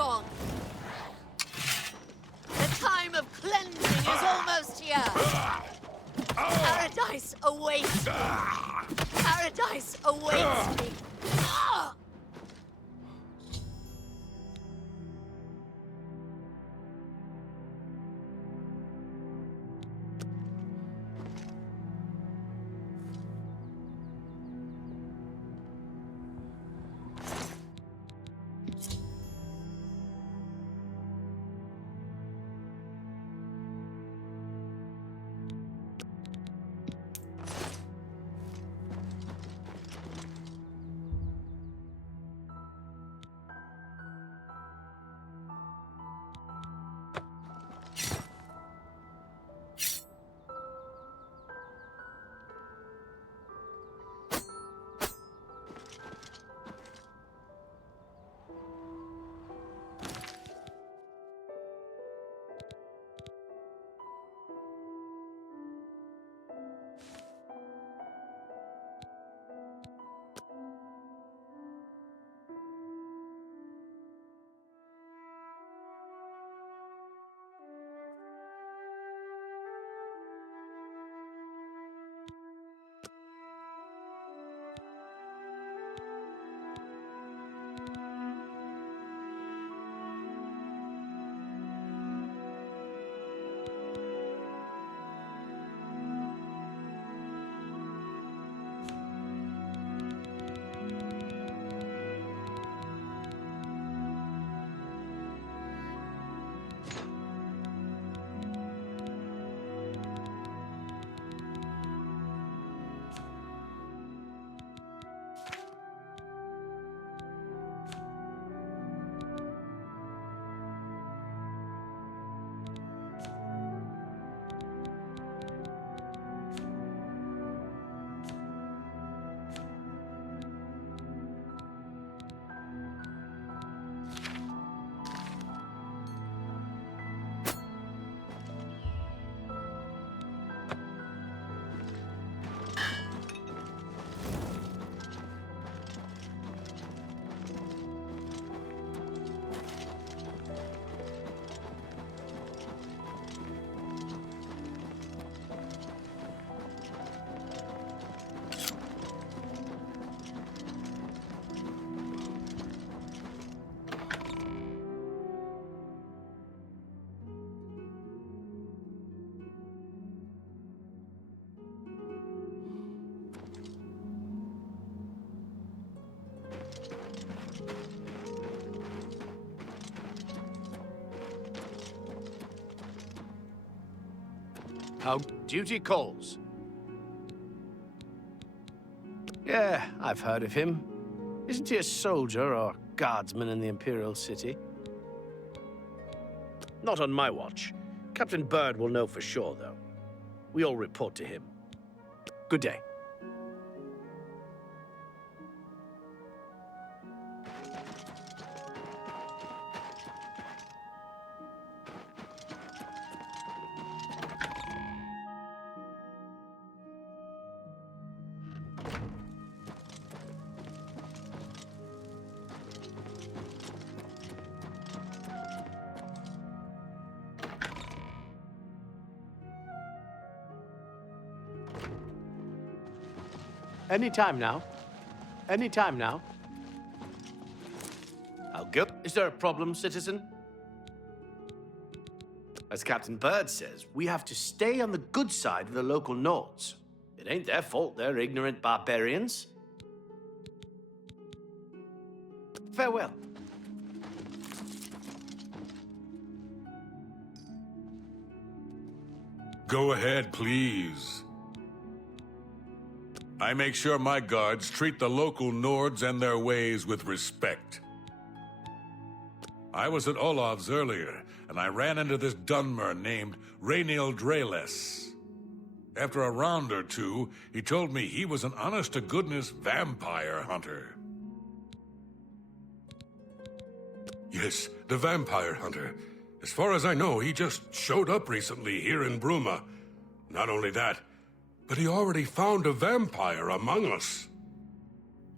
gone. The time of cleansing is almost here. Paradise awaits me. Paradise awaits me. How duty calls. Yeah, I've heard of him. Isn't he a soldier or guardsman in the Imperial City? Not on my watch. Captain Bird will know for sure, though. We all report to him. Good day. Anytime now. Anytime now. I'll go. Is there a problem, citizen? As Captain Bird says, we have to stay on the good side of the local Nords. It ain't their fault they're ignorant barbarians. Farewell. Go ahead, please. I make sure my guards treat the local Nords and their ways with respect. I was at Olav's earlier, and I ran into this Dunmer named Rainiel Dreles. After a round or two, he told me he was an honest-to-goodness vampire hunter. Yes, the vampire hunter. As far as I know, he just showed up recently here in Bruma. Not only that, but he already found a vampire among us.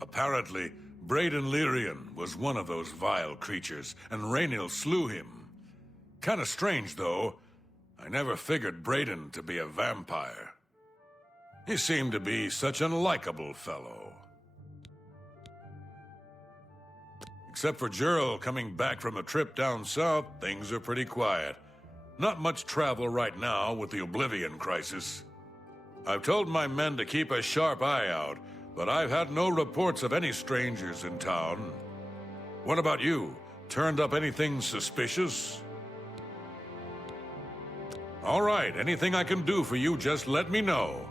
Apparently, Braden Lyrian was one of those vile creatures, and Rainil slew him. Kinda strange, though. I never figured Braden to be a vampire. He seemed to be such an likable fellow. Except for Gerald coming back from a trip down south, things are pretty quiet. Not much travel right now with the Oblivion crisis. I've told my men to keep a sharp eye out, but I've had no reports of any strangers in town. What about you? Turned up anything suspicious? All right, anything I can do for you, just let me know.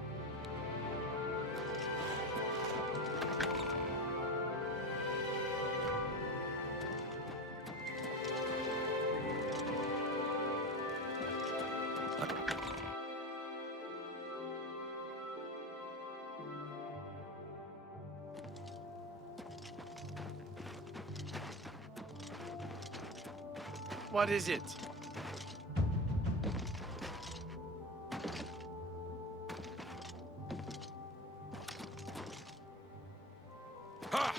What is it? Ha!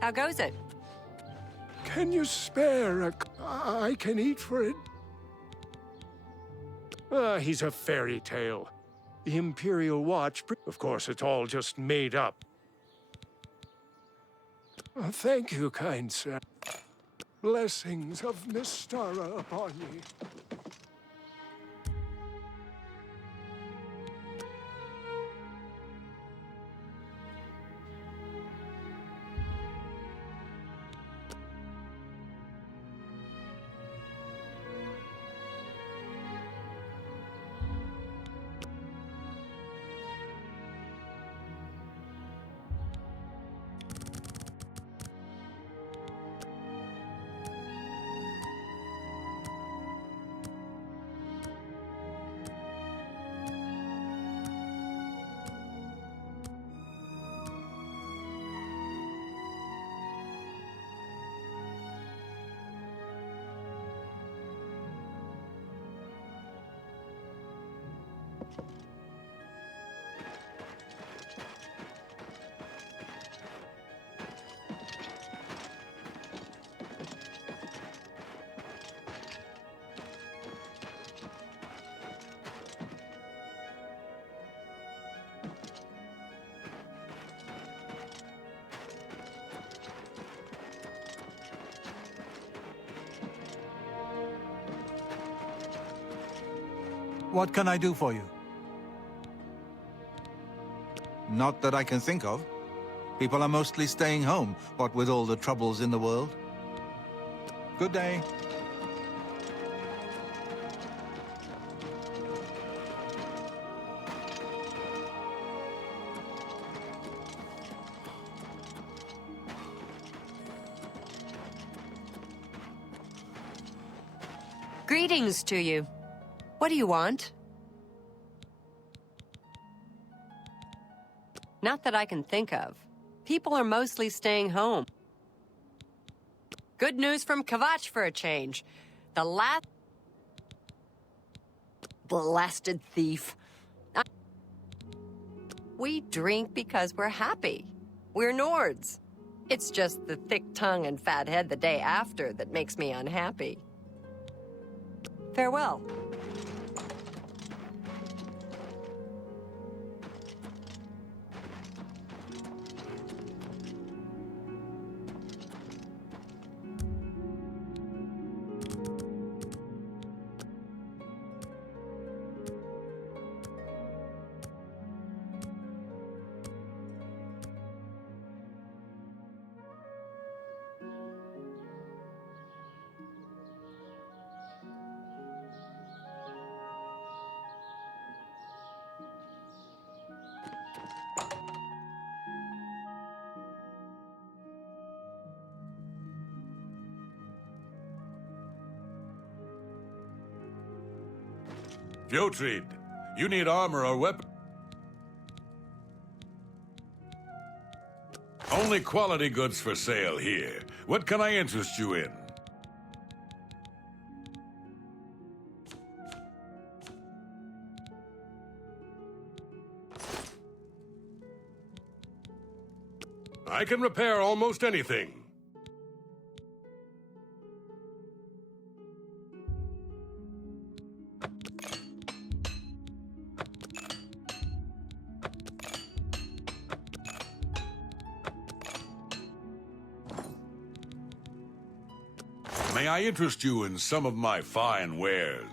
How goes it? Can you spare a... I can eat for it. He's a fairy tale. The Imperial Watch... Of course, it's all just made up. Thank you, kind sir. Blessings of Mystara upon ye. What can I do for you? Not that I can think of. People are mostly staying home, what with all the troubles in the world. Good day. Greetings to you. What do you want? Not that I can think of. People are mostly staying home. Good news from Kvatch for a change. The last... Blasted thief. We drink because we're happy. We're Nords. It's just the thick tongue and fat head the day after that makes me unhappy. Farewell. Fjotrid, you need armor or weapon. Only quality goods for sale here. What can I interest you in? I can repair almost anything. May I interest you in some of my fine wares?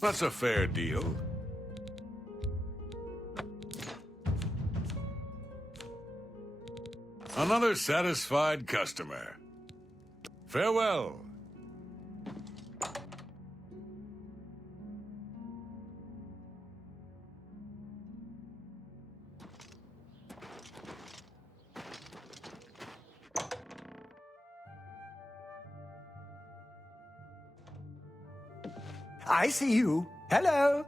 That's a fair deal. Another satisfied customer. Farewell. I see you. Hello.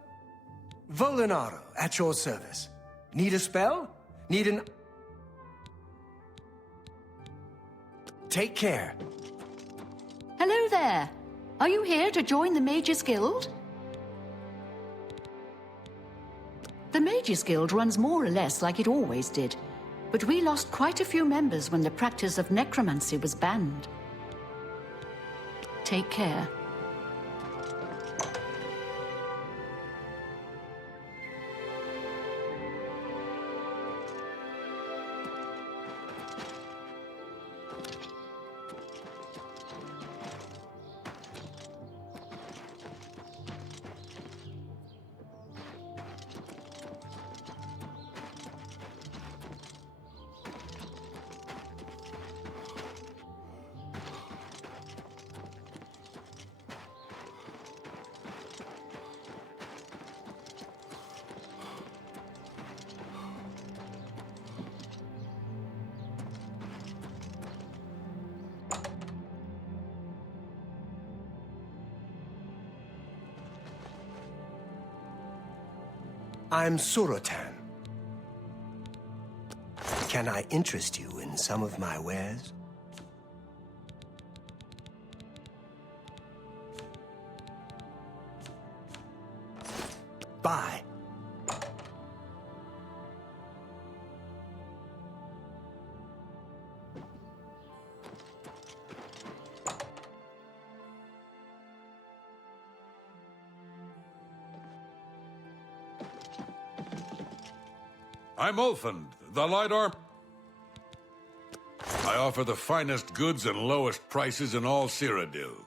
Volinaro, at your service. Need a spell? Need an... Take care. Hello there. Are you here to join the Mages Guild? The Mages Guild runs more or less like it always did, but we lost quite a few members when the practice of necromancy was banned. Take care. I'm Surotan. Can I interest you in some of my wares? Bye. I'm Ulfund, the Light Arm. I offer the finest goods and lowest prices in all Cyrodiil.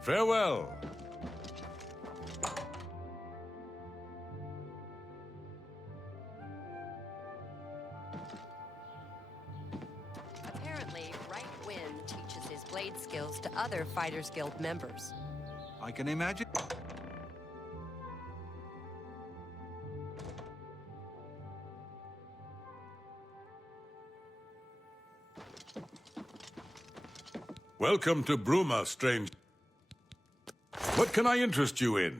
Farewell. Apparently, Right Wind teaches his blade skills to other Fighters Guild members. I can imagine. Welcome to Bruma, strange. What can I interest you in?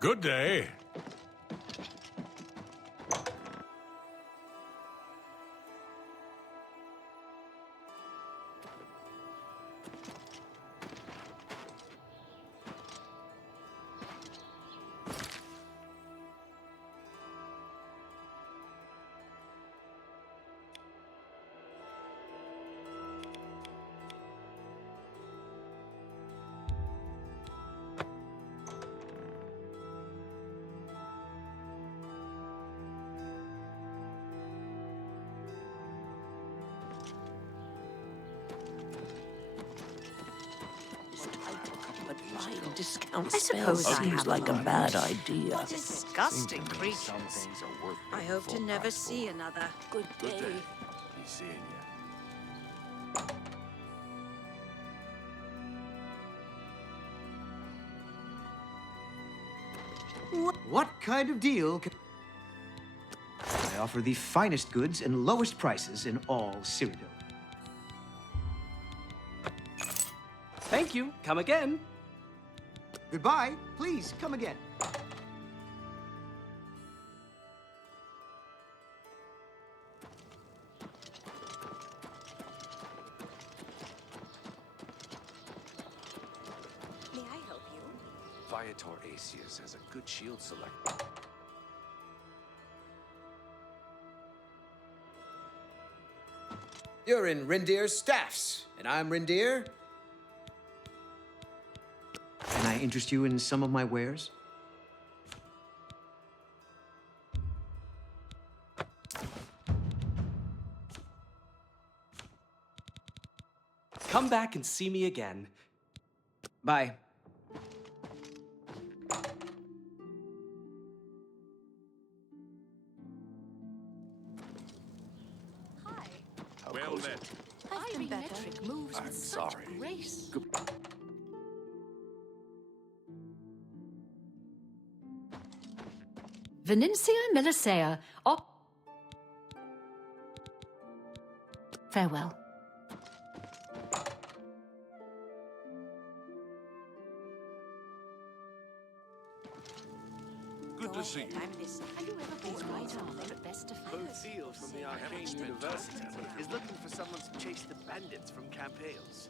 Good day. Discount I suppose I have like a bad idea. Disgusting creatures. I hope to never see another. Good day. Be seeing you. What kind of deal can... I offer the finest goods and lowest prices in all Cyrodiil. Thank you. Come again. Goodbye. Please, come again. May I help you? Viator Asius has a good shield select. You're in Rindir's staffs, and I'm Rindir. Can I interest you in some of my wares? Come back and see me again. Bye. Hi. Well met. I've been better. Moves I'm with such sorry. grace. Venencia Melisea, farewell. Good to see you. I'm listening. Are you ever bored right on at best of Both Field from the Arcane University is looking for someone to chase the bandits from Campales.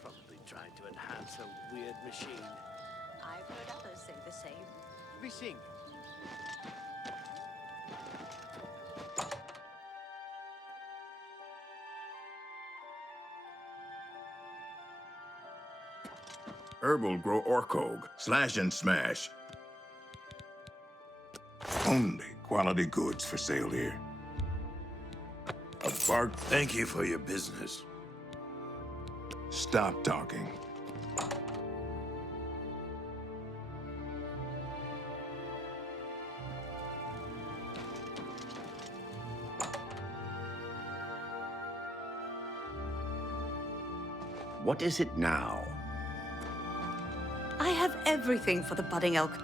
Probably trying to enhance her weird machine. I've heard others say the same. Be seeing. Herbal grow orcog. Slash and smash. Only quality goods for sale here. A bark. Thank you for your business. Stop talking. What is it now? I have everything for the budding elk.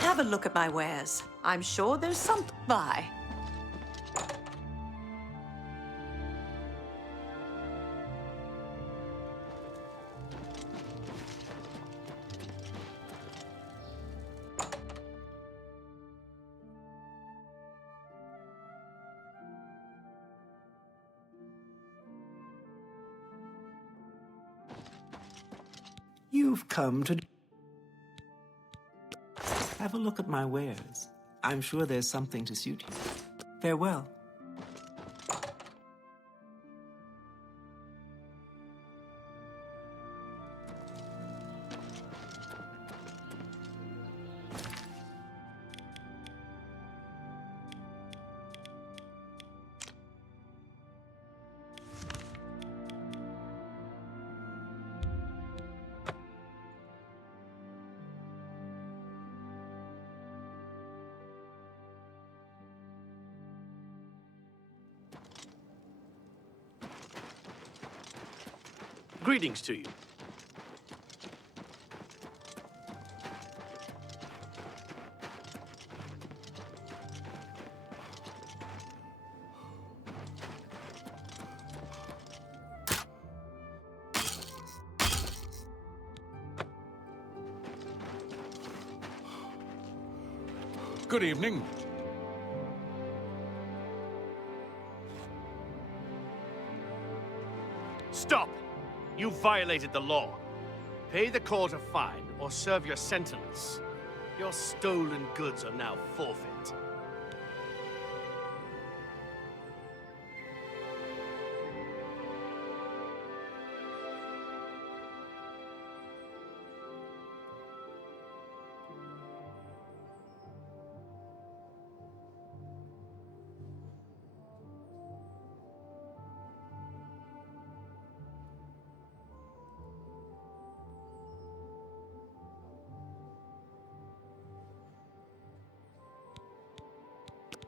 Have a look at my wares. I'm sure there's some to buy. You've come to... Have a look at my wares. I'm sure there's something to suit you. Farewell. Greetings to you. Good evening. Stop! You violated the law. Pay the court a fine or serve your sentence. Your stolen goods are now forfeit.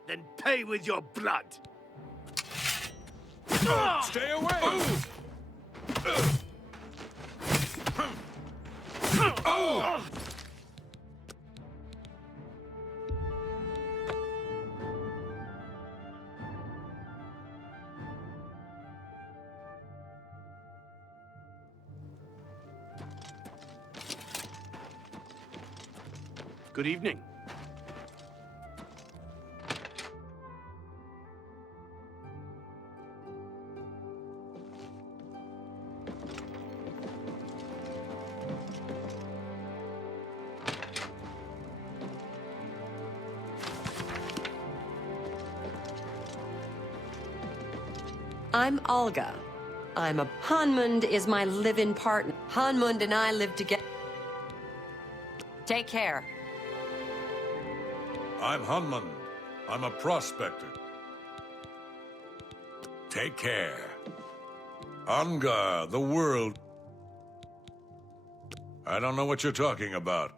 Then pay with your blood! Stay away! Good evening. I'm Olga. Hanmund is my live-in partner. Hanmund and I live together. Take care. I'm Hunmund. I'm a prospector. Take care. Angar, the world. I don't know what you're talking about.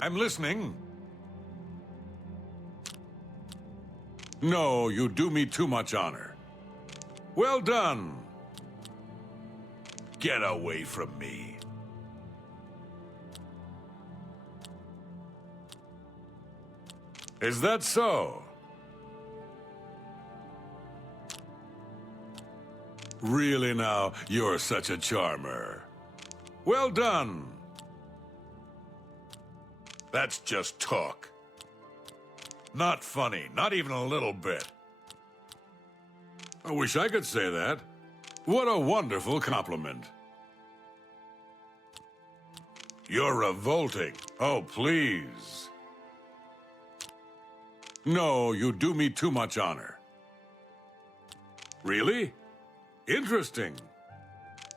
I'm listening. No, you do me too much honor. Well done. Get away from me. Is that so? Really now, you're such a charmer. Well done. That's just talk. Not funny, not even a little bit. I wish I could say that. What a wonderful compliment. You're revolting. Oh, please. No, you do me too much honor. Really? Interesting.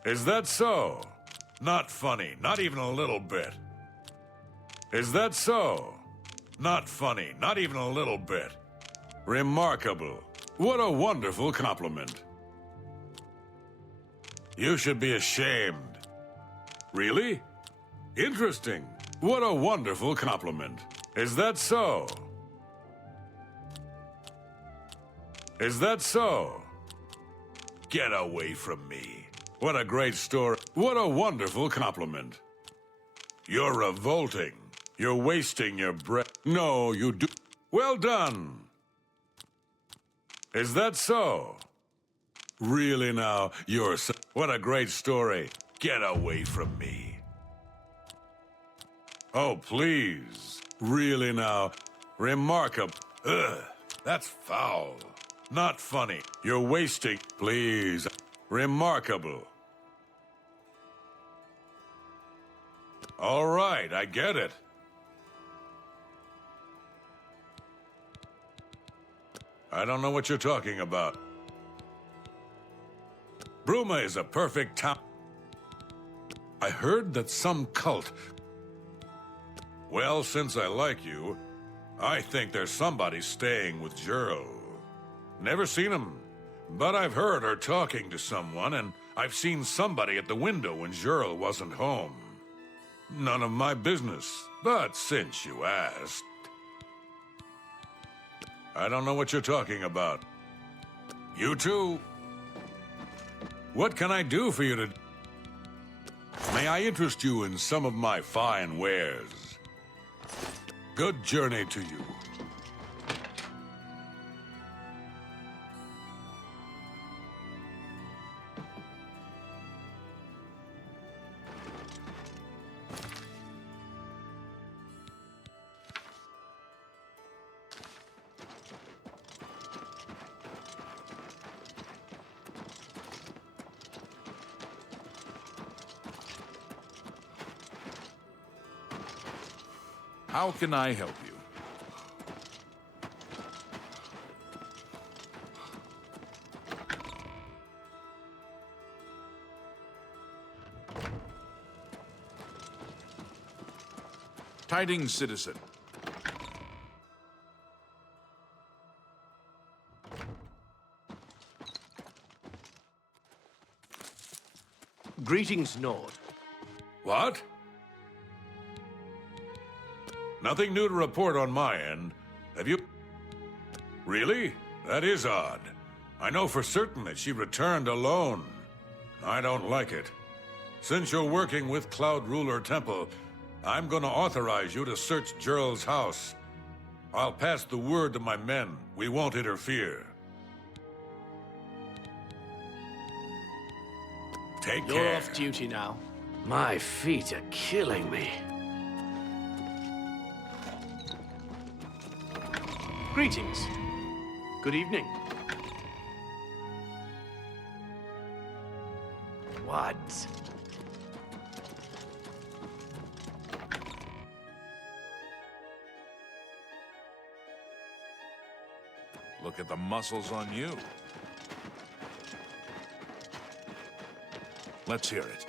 Is that so? Not funny, not even a little bit. Is that so? Not funny, not even a little bit. Remarkable. What a wonderful compliment. You should be ashamed. Really? Interesting. What a wonderful compliment. Is that so? Is that so? Get away from me. What a great story. What a wonderful compliment. You're revolting. You're wasting your breath. No, you do. Well done. Is that so? Really now, you're so. What a great story. Get away from me. Oh, please. Really now. Remarkable. Ugh, that's foul. Not funny. You're wasting. Please. Remarkable. All right, I get it. I don't know what you're talking about. Bruma is a perfect town. I heard that some cult... Well, since I like you, I think there's somebody staying with Gerl. Never seen him, but I've heard her talking to someone, and I've seen somebody at the window when Gerl wasn't home. None of my business, but since you asked... I don't know what you're talking about. You too? What can I do for you to... May I interest you in some of my fine wares? Good journey to you. How can I help you? Tidings, citizen. Greetings, Nord. What? Nothing new to report on my end. Have you... Really? That is odd. I know for certain that she returned alone. I don't like it. Since you're working with Cloud Ruler Temple, I'm gonna authorize you to search Gerald's house. I'll pass the word to my men. We won't interfere. Take care. You're off duty now. My feet are killing me. Greetings. Good evening. What? Look at the muscles on you. Let's hear it.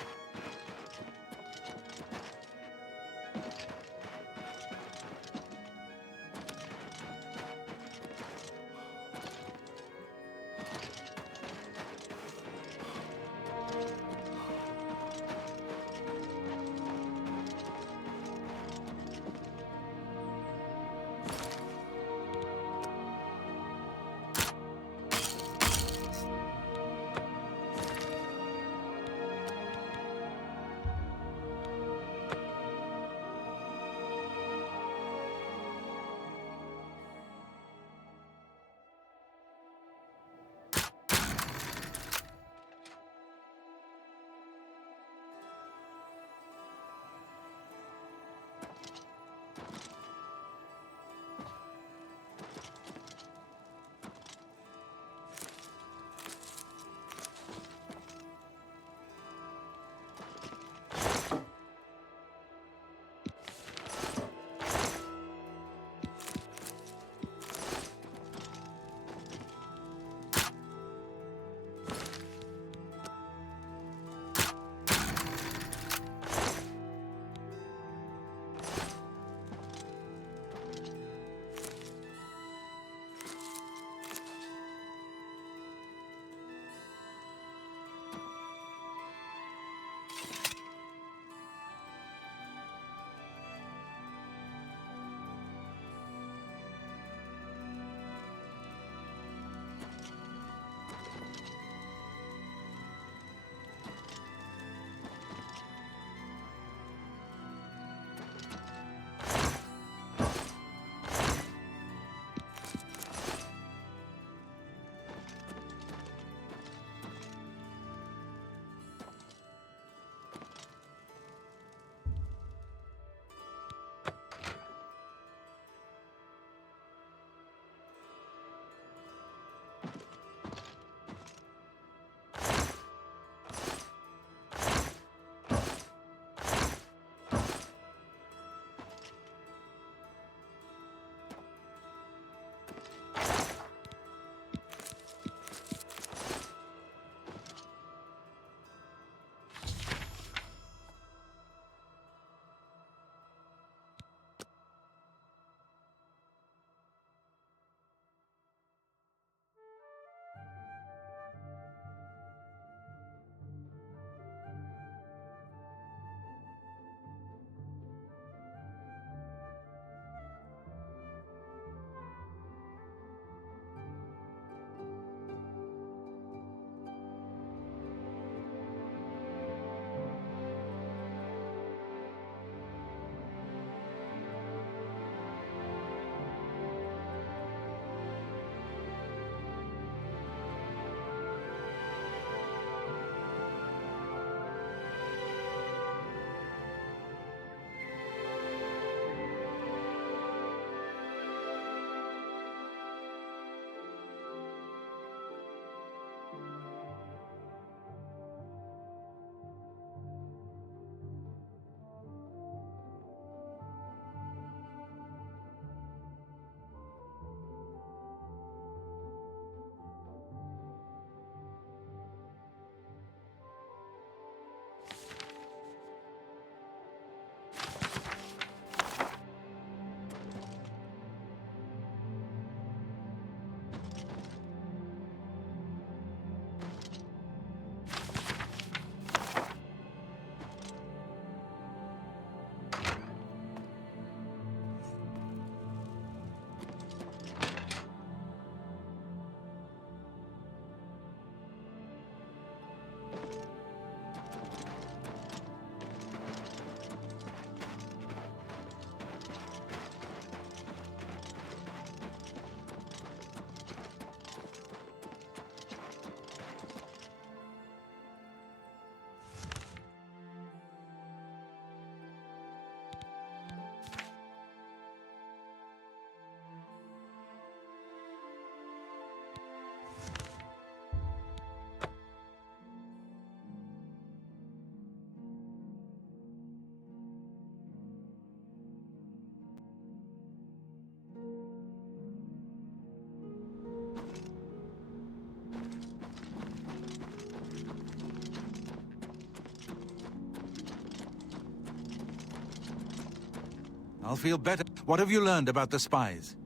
I'll feel better. What have you learned about the spies?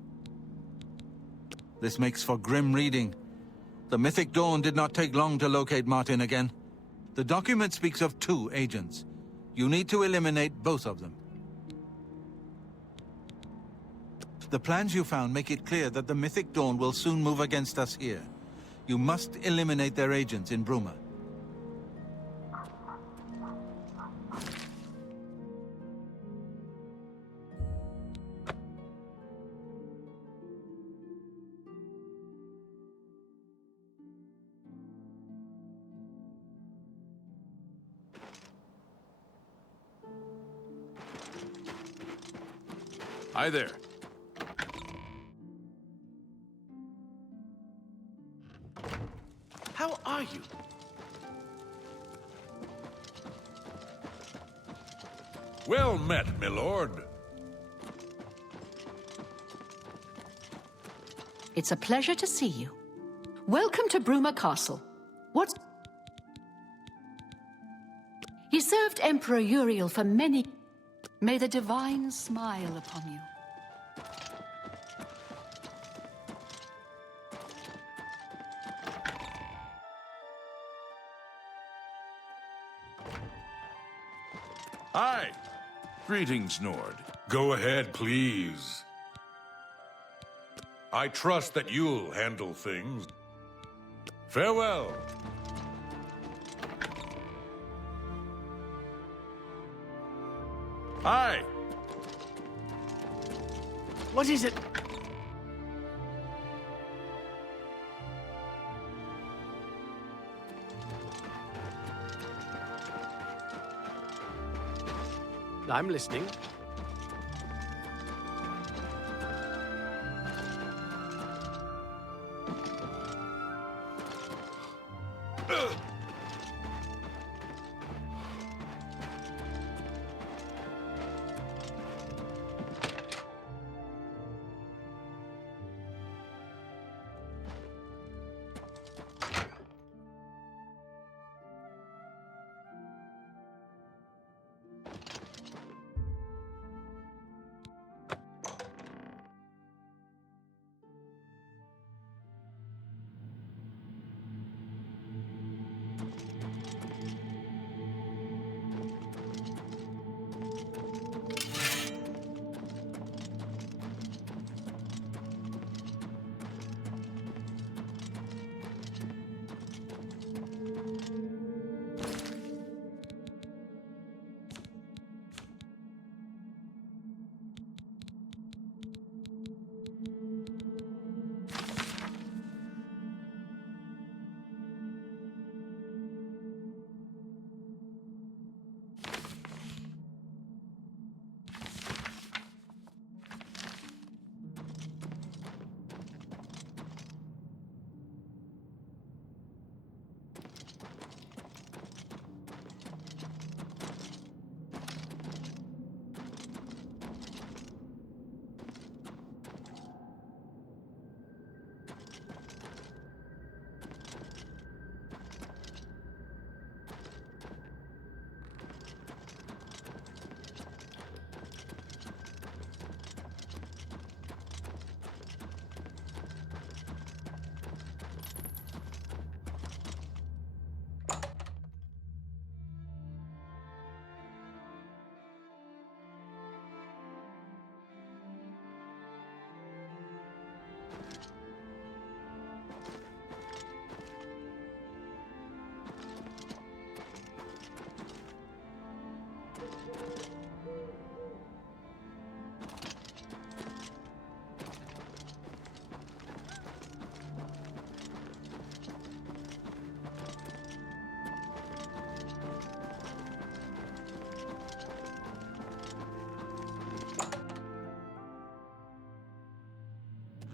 This makes for grim reading. The Mythic Dawn did not take long to locate Martin again. The document speaks of 2 agents. You need to eliminate both of them. The plans you found make it clear that the Mythic Dawn will soon move against us here. You must eliminate their agents in Bruma. Hi there. How are you? Well met, my lord. It's a pleasure to see you. Welcome to Bruma Castle. What's... He served Emperor Uriel for many... May the Divine smile upon you. Hi. Greetings, Nord. Go ahead, please. I trust that you'll handle things. Farewell. Hi. What is it? I'm listening.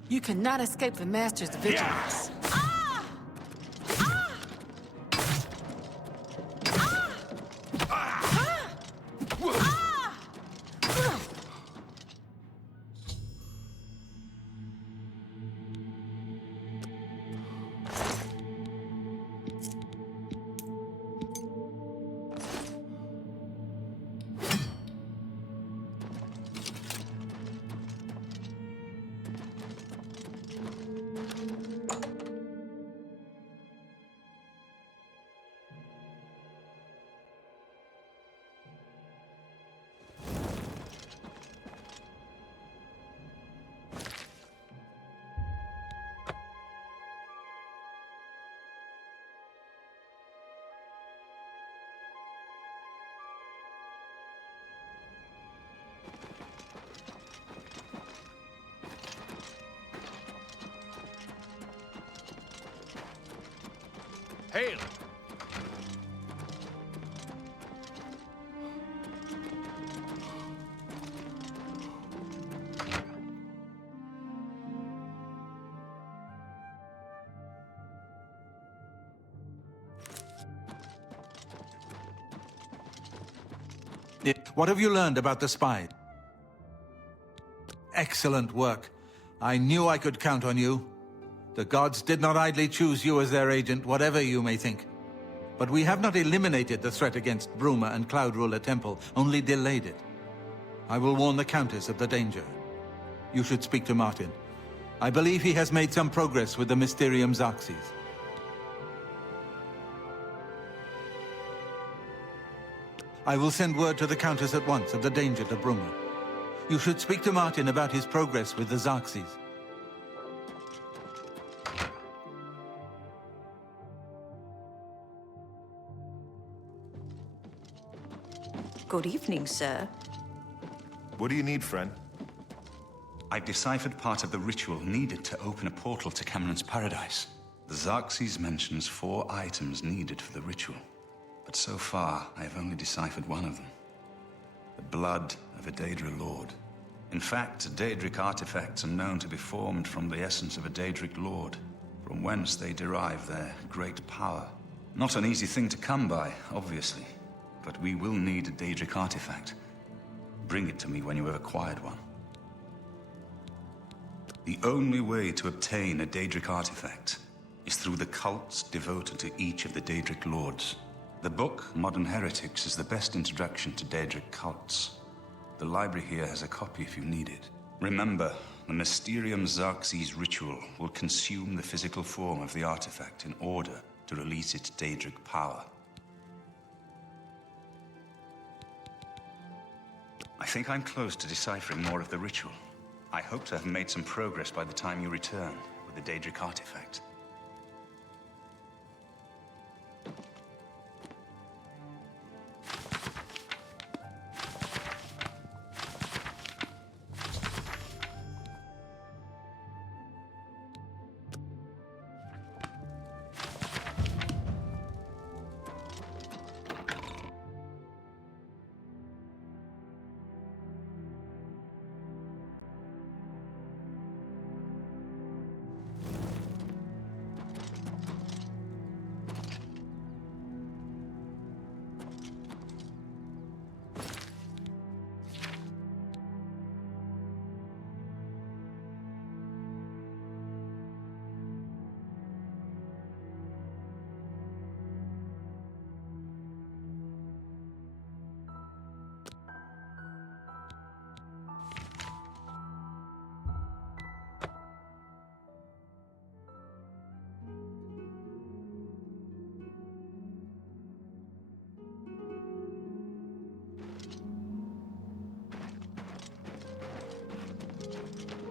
You cannot escape the Master's vigilance. Hail! What have you learned about the spy? Excellent work. I knew I could count on you. The gods did not idly choose you as their agent, whatever you may think. But we have not eliminated the threat against Bruma and Cloud Ruler Temple, only delayed it. I will warn the Countess of the danger. You should speak to Martin. I believe he has made some progress with the Mysterium Xarxes. I will send word to the Countess at once of the danger to Bruma. You should speak to Martin about his progress with the Xarxes. Good evening, sir. What do you need, friend? I've deciphered part of the ritual needed to open a portal to Cameron's paradise. The Xarxes mentions 4 items needed for the ritual. But so far, I have only deciphered one of them. The blood of a Daedra Lord. In fact, Daedric artifacts are known to be formed from the essence of a Daedric Lord, from whence they derive their great power. Not an easy thing to come by, obviously, but we will need a Daedric artifact. Bring it to me when you have acquired one. The only way to obtain a Daedric artifact is through the cults devoted to each of the Daedric Lords. The book, Modern Heretics, is the best introduction to Daedric cults. The library here has a copy if you need it. Remember, the Mysterium Xarxes ritual will consume the physical form of the artifact in order to release its Daedric power. I think I'm close to deciphering more of the ritual. I hope to have made some progress by the time you return with the Daedric artifact.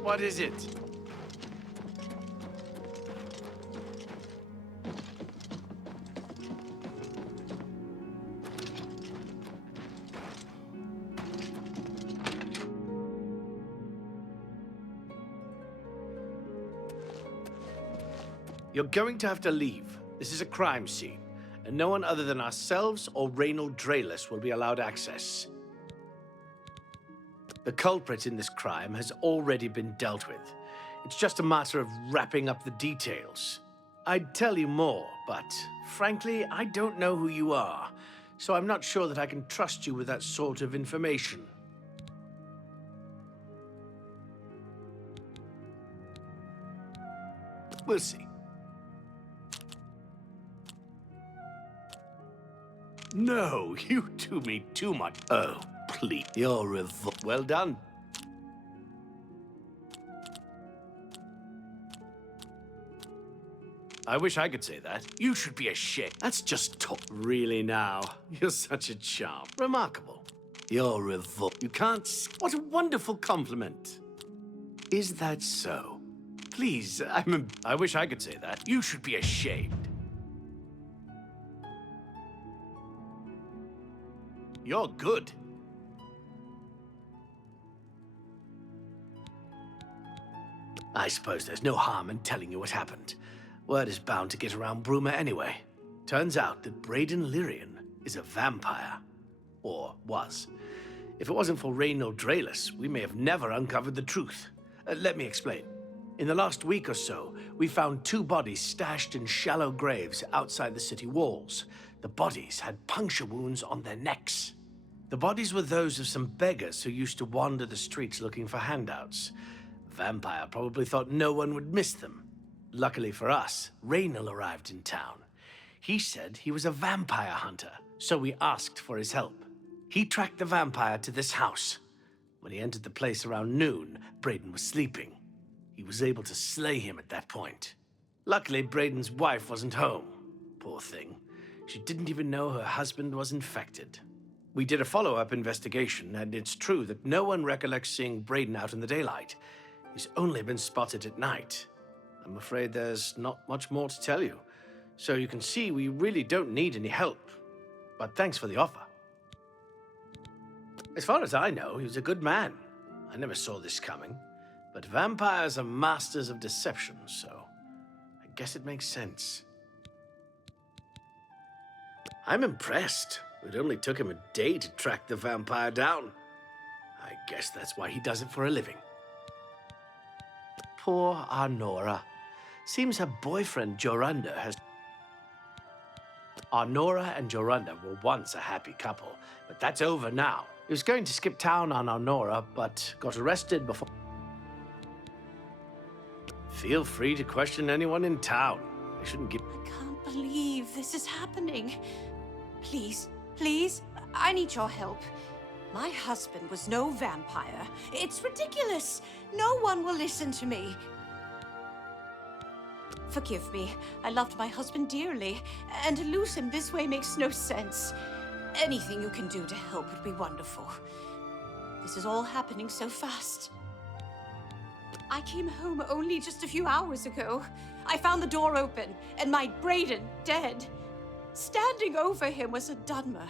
What is it? You're going to have to leave. This is a crime scene, and no one other than ourselves or Reynold Drayless will be allowed access. The culprit in this crime has already been dealt with. It's just a matter of wrapping up the details. I'd tell you more, but frankly, I don't know who you are, so I'm not sure that I can trust you with that sort of information. We'll see. No, you do me too much. Oh, please. You're well done. I wish I could say that. You should be ashamed. That's just talk. Really now. You're such a charm. Remarkable. You're You can't... What a wonderful compliment. Is that so? Please, I wish I could say that. You should be ashamed. You're good. I suppose there's no harm in telling you what happened. Word is bound to get around Bruma anyway. Turns out that Braden Lyrian is a vampire. Or was. If it wasn't for Reynold Draelus, we may have never uncovered the truth. Let me explain. In the last week or so, we found 2 bodies stashed in shallow graves outside the city walls. The bodies had puncture wounds on their necks. The bodies were those of some beggars who used to wander the streets looking for handouts. Vampire probably thought no one would miss them. Luckily for us, Reynold arrived in town. He said he was a vampire hunter, so we asked for his help. He tracked the vampire to this house. When he entered the place around noon, Braden was sleeping. He was able to slay him at that point. Luckily, Braden's wife wasn't home. Poor thing. She didn't even know her husband was infected. We did a follow-up investigation, and it's true that no one recollects seeing Braden out in the daylight. He's only been spotted at night. I'm afraid there's not much more to tell you. So you can see we really don't need any help. But thanks for the offer. As far as I know, he was a good man. I never saw this coming. But vampires are masters of deception, so I guess it makes sense. I'm impressed. It only took him a day to track the vampire down. I guess that's why he does it for a living. Poor Arnora. Seems her boyfriend, Jorunda, has... Arnora and Jorunda were once a happy couple, but that's over now. He was going to skip town on Arnora, but got arrested before... Feel free to question anyone in town. I shouldn't give... I can't believe this is happening. Please, please, I need your help. My husband was no vampire. It's ridiculous. No one will listen to me. Forgive me. I loved my husband dearly, and to lose him this way makes no sense. Anything you can do to help would be wonderful. This is all happening so fast. I came home only just a few hours ago. I found the door open, and my Braden dead. Standing over him was a Dunmer.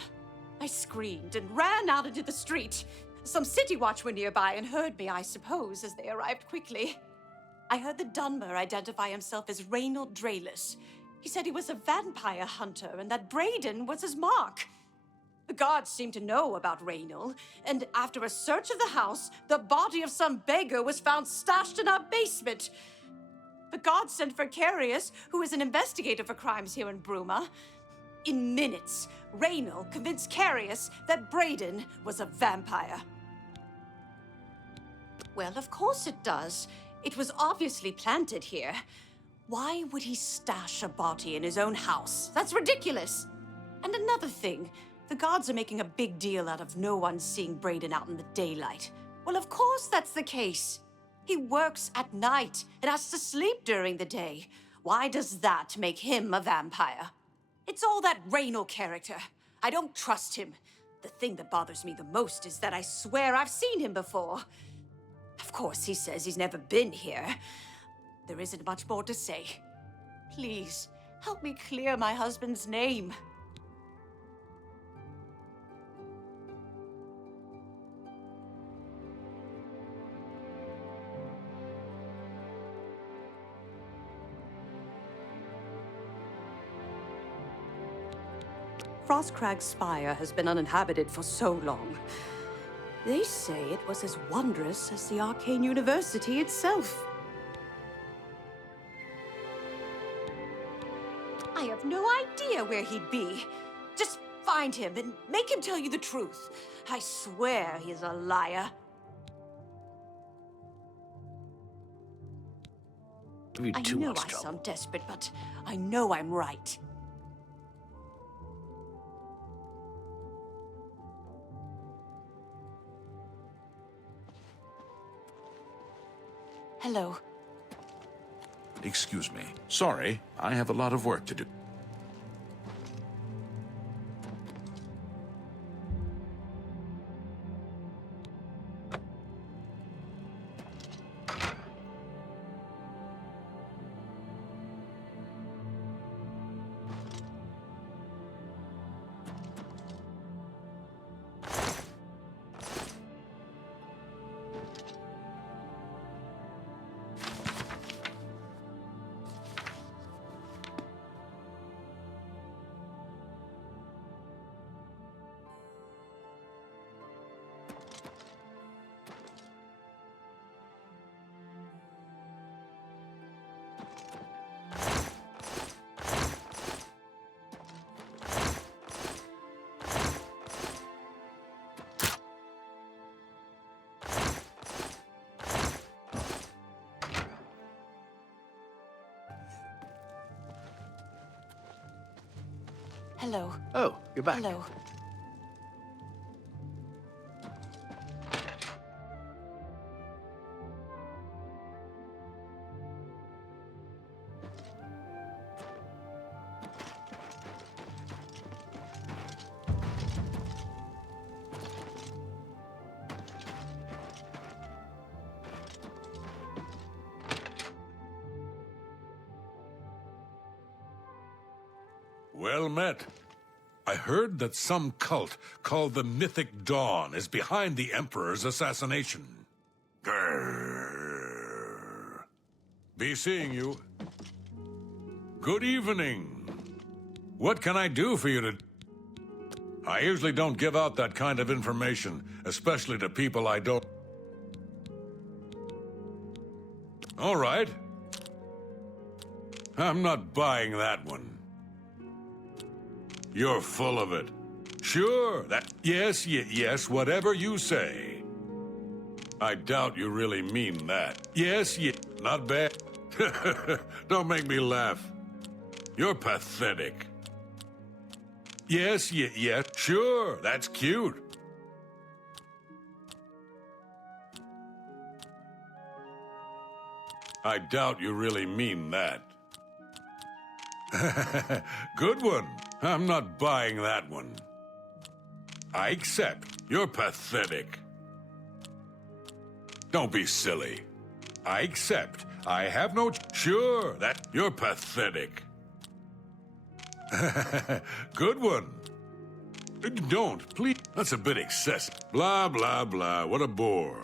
I screamed and ran out into the street. Some city watch were nearby and heard me, I suppose, as they arrived quickly. I heard the Dunmer identify himself as Reynold Draelus. He said he was a vampire hunter and that Braden was his mark. The guards seemed to know about Reynold, and after a search of the house, the body of some beggar was found stashed in our basement. The guards sent for Carius, who is an investigator for crimes here in Bruma. In minutes, Reynold convinced Carius that Braden was a vampire. Well, of course it does. It was obviously planted here. Why would he stash a body in his own house? That's ridiculous. And another thing, the guards are making a big deal out of no one seeing Braden out in the daylight. Well, of course that's the case. He works at night and has to sleep during the day. Why does that make him a vampire? It's all that Reynold character. I don't trust him. The thing that bothers me the most is that I swear I've seen him before. Of course, he says he's never been here. There isn't much more to say. Please, help me clear my husband's name. Frostcrag's spire has been uninhabited for so long. They say it was as wondrous as the Arcane University itself. I have no idea where he'd be. Just find him and make him tell you the truth. I swear he's a liar. I know I sound desperate, but I know I'm right. Hello. Excuse me. Sorry, I have a lot of work to do. Hello. Oh, you're back. Hello. Well met. I heard that some cult called the Mythic Dawn is behind the Emperor's assassination. Grrr. Be seeing you. Good evening. What can I do for you to... I usually don't give out that kind of information, especially to people I don't... All right. I'm not buying that one. You're full of it. Sure, that... Yes, whatever you say. I doubt you really mean that. Yes, not bad. Don't make me laugh. You're pathetic. Yes, sure, that's cute. I doubt you really mean that. Good one. I'm not buying that one. I accept. You're pathetic. Don't be silly. I accept. I have no... Sure, that... You're pathetic. Good one. Don't, please. That's a bit excessive. Blah, blah, blah. What a bore.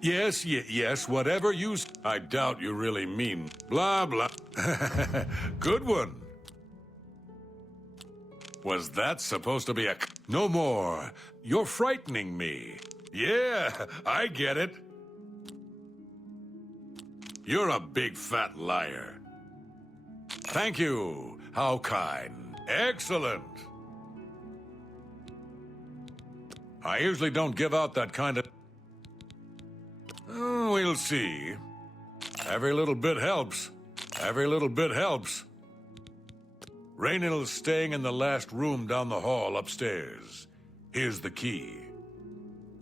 Yes, whatever you... I doubt you really mean... Blah, blah. Good one. Was that supposed to be a... No more. You're frightening me. Yeah, I get it. You're a big fat liar. Thank you. How kind. Excellent. I usually don't give out that kind of... We'll see. Every little bit helps. Every little bit helps. Raynill's staying in the last room down the hall upstairs. Here's the key.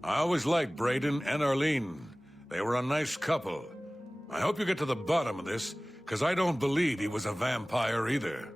I always liked Brayden and Arlene. They were a nice couple. I hope you get to the bottom of this, because I don't believe he was a vampire either.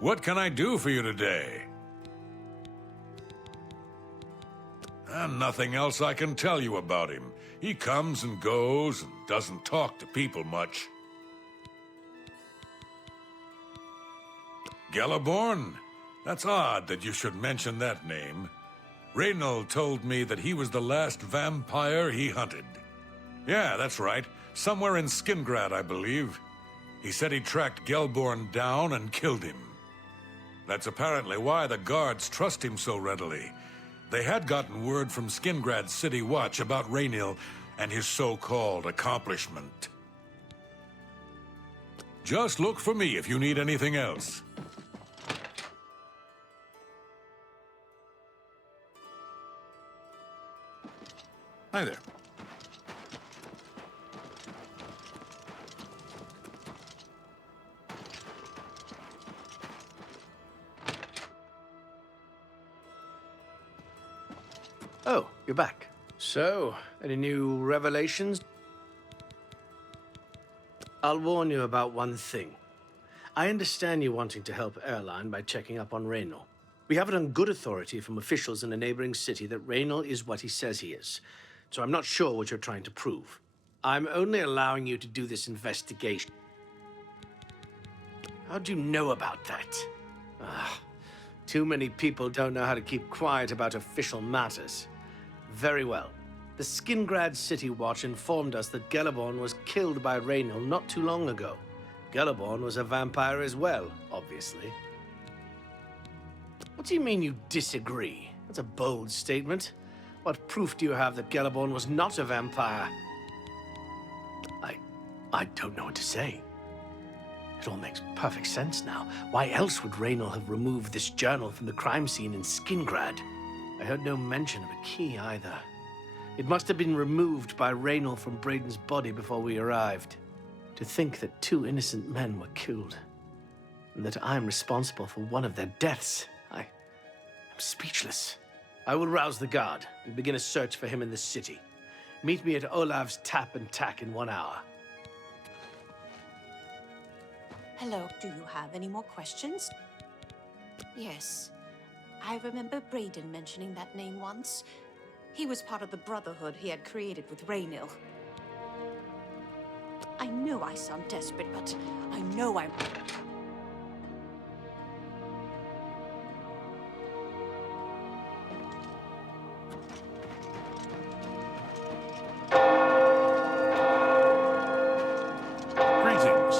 What can I do for you today? Nothing else I can tell you about him. He comes and goes and doesn't talk to people much. Gellerborn? That's odd that you should mention that name. Reynold told me that he was the last vampire he hunted. Yeah, that's right. Somewhere in Skingrad, I believe. He said he tracked Gelborn down and killed him. That's apparently why the guards trust him so readily. They had gotten word from Skingrad's City Watch about Reynill and his so-called accomplishment. Just look for me if you need anything else. Hi there. Oh, you're back. So, any new revelations? I'll warn you about one thing. I understand you wanting to help Erline by checking up on Reynold. We have it on good authority from officials in a neighboring city that Reynold is what he says he is. so I'm not sure what you're trying to prove. I'm only allowing you to do this investigation. How'd you know about that? Too many people don't know how to keep quiet about official matters. Very well. The Skingrad City Watch informed us that Gellerborn was killed by Raynil not too long ago. Gellerborn was a vampire as well, obviously. What do you mean you disagree? That's a bold statement. What proof do you have that Gellerborn was not a vampire? I don't know what to say. It all makes perfect sense now. Why else would Raynil have removed this journal from the crime scene in Skingrad? I heard no mention of a key either. It must have been removed by Raynil from Braden's body before we arrived. To think that 2 innocent men were killed, and that I'm responsible for one of their deaths, I'm speechless. I will rouse the guard and begin a search for him in the city. Meet me at Olav's Tap and Tack in 1 hour. Hello, do you have any more questions? Yes. I remember Braden mentioning that name once. He was part of the Brotherhood he had created with Raynil. I know I sound desperate, but I know I'm... Greetings.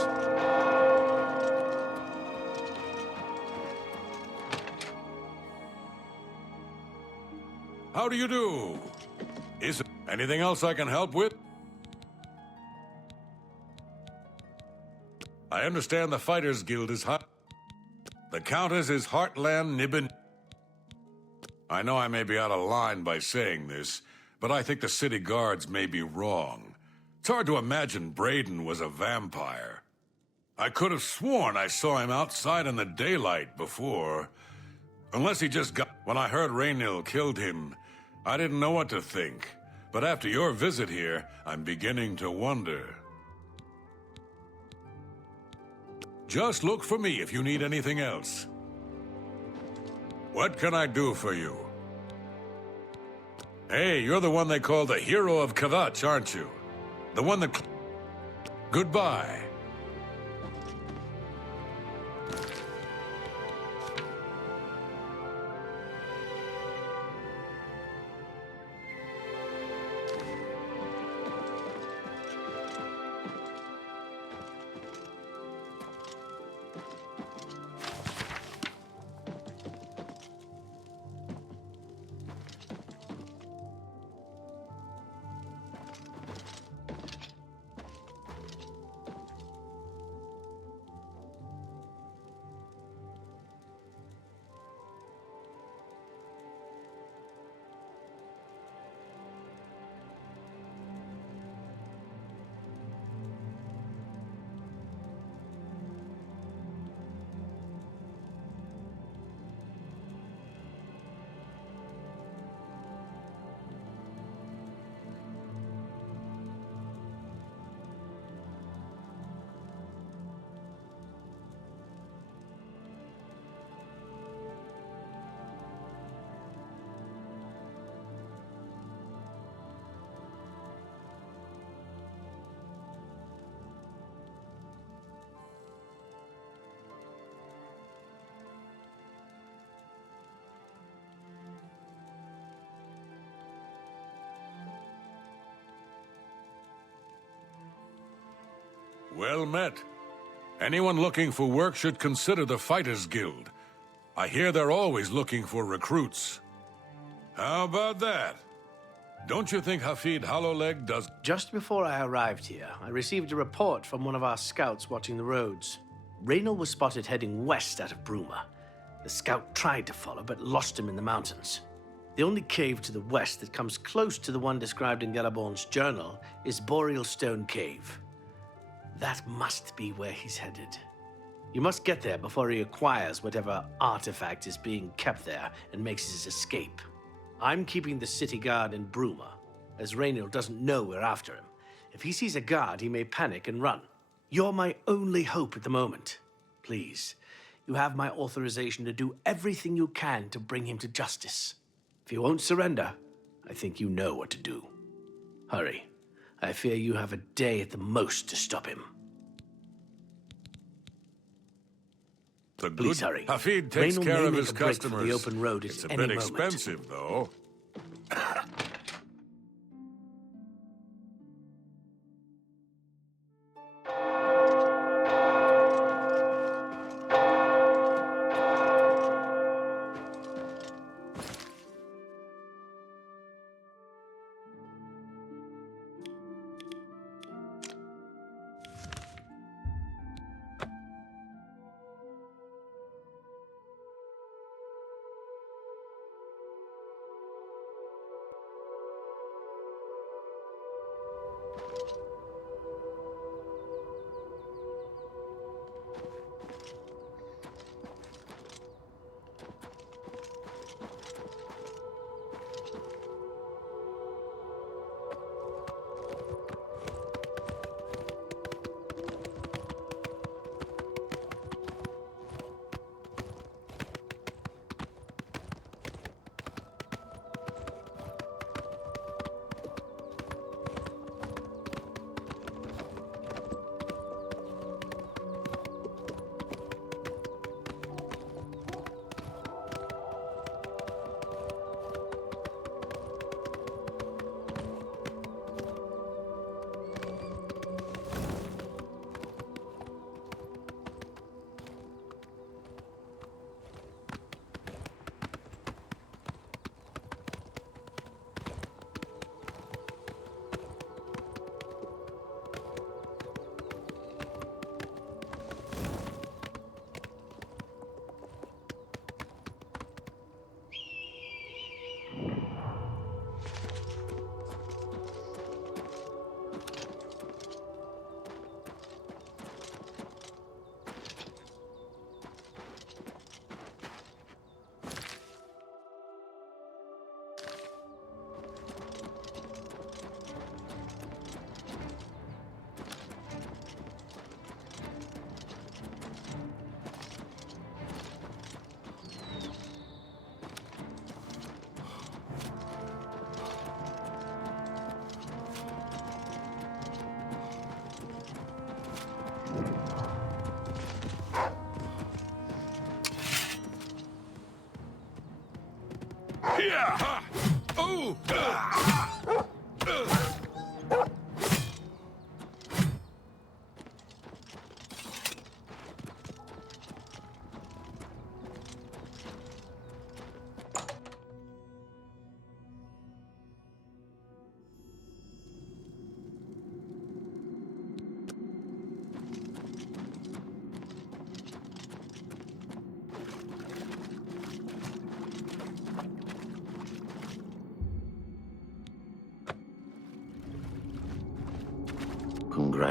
How do you do? Is there anything else I can help with? I understand the Fighters Guild is hot. The Countess is Heartland Nibbin. I know I may be out of line by saying this, but I think the city guards may be wrong. It's hard to imagine Braden was a vampire. I could have sworn I saw him outside in the daylight before. Unless he just got... When I heard Raynil killed him, I didn't know what to think. But after your visit here, I'm beginning to wonder. Just look for me if you need anything else. What can I do for you? Hey, you're the one they call the hero of Kvatch, aren't you? The one that... Goodbye. Well met. Anyone looking for work should consider the Fighters Guild. I hear they're always looking for recruits. How about that? Don't you think Hafid Hollowleg does... Just before I arrived here, I received a report from one of our scouts watching the roads. Raynil was spotted heading west out of Bruma. The scout tried to follow, but lost him in the mountains. The only cave to the west that comes close to the one described in Gellerborn's journal is Boreal Stone Cave. That must be where he's headed. You must get there before he acquires whatever artifact is being kept there and makes his escape. I'm keeping the city guard in Bruma, as Raynil doesn't know we're after him. If he sees a guard, he may panic and run. You're my only hope at the moment. Please, you have my authorization to do everything you can to bring him to justice. If he won't surrender, I think you know what to do. Hurry. I fear you have a day at the most to stop him. Please hurry. Hafid takes Raynor care may of make his a break for customers. the open road at It's a any bit moment. expensive, though.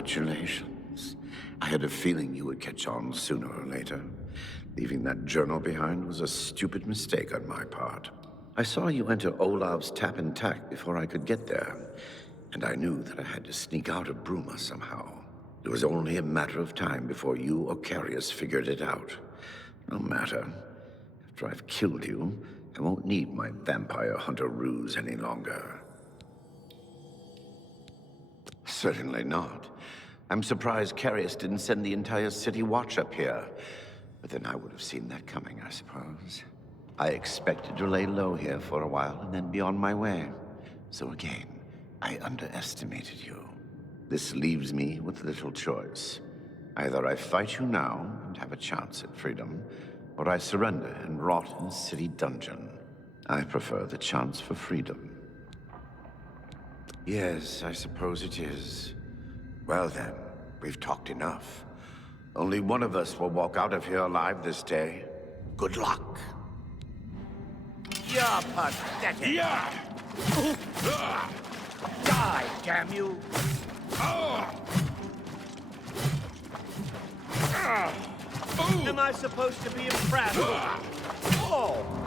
Congratulations. I had a feeling you would catch on sooner or later. Leaving that journal behind was a stupid mistake on my part. I saw you enter Olav's tap and tack before I could get there, and I knew that I had to sneak out of Bruma somehow. It was only a matter of time before you or Carius figured it out. No matter. After I've killed you, I won't need my vampire hunter ruse any longer. Certainly not. I'm surprised Carius didn't send the entire city watch up here. But then I would have seen that coming, I suppose. I expected to lay low here for a while and then be on my way. So again, I underestimated you. This leaves me with little choice. Either I fight you now and have a chance at freedom, or I surrender and rot in a city dungeon. I prefer the chance for freedom. Yes, I suppose it is. Well then, we've talked enough. Only one of us will walk out of here alive this day. Good luck. You're pathetic. Yeah! Die, damn you. Am I supposed to be impressed? Oh!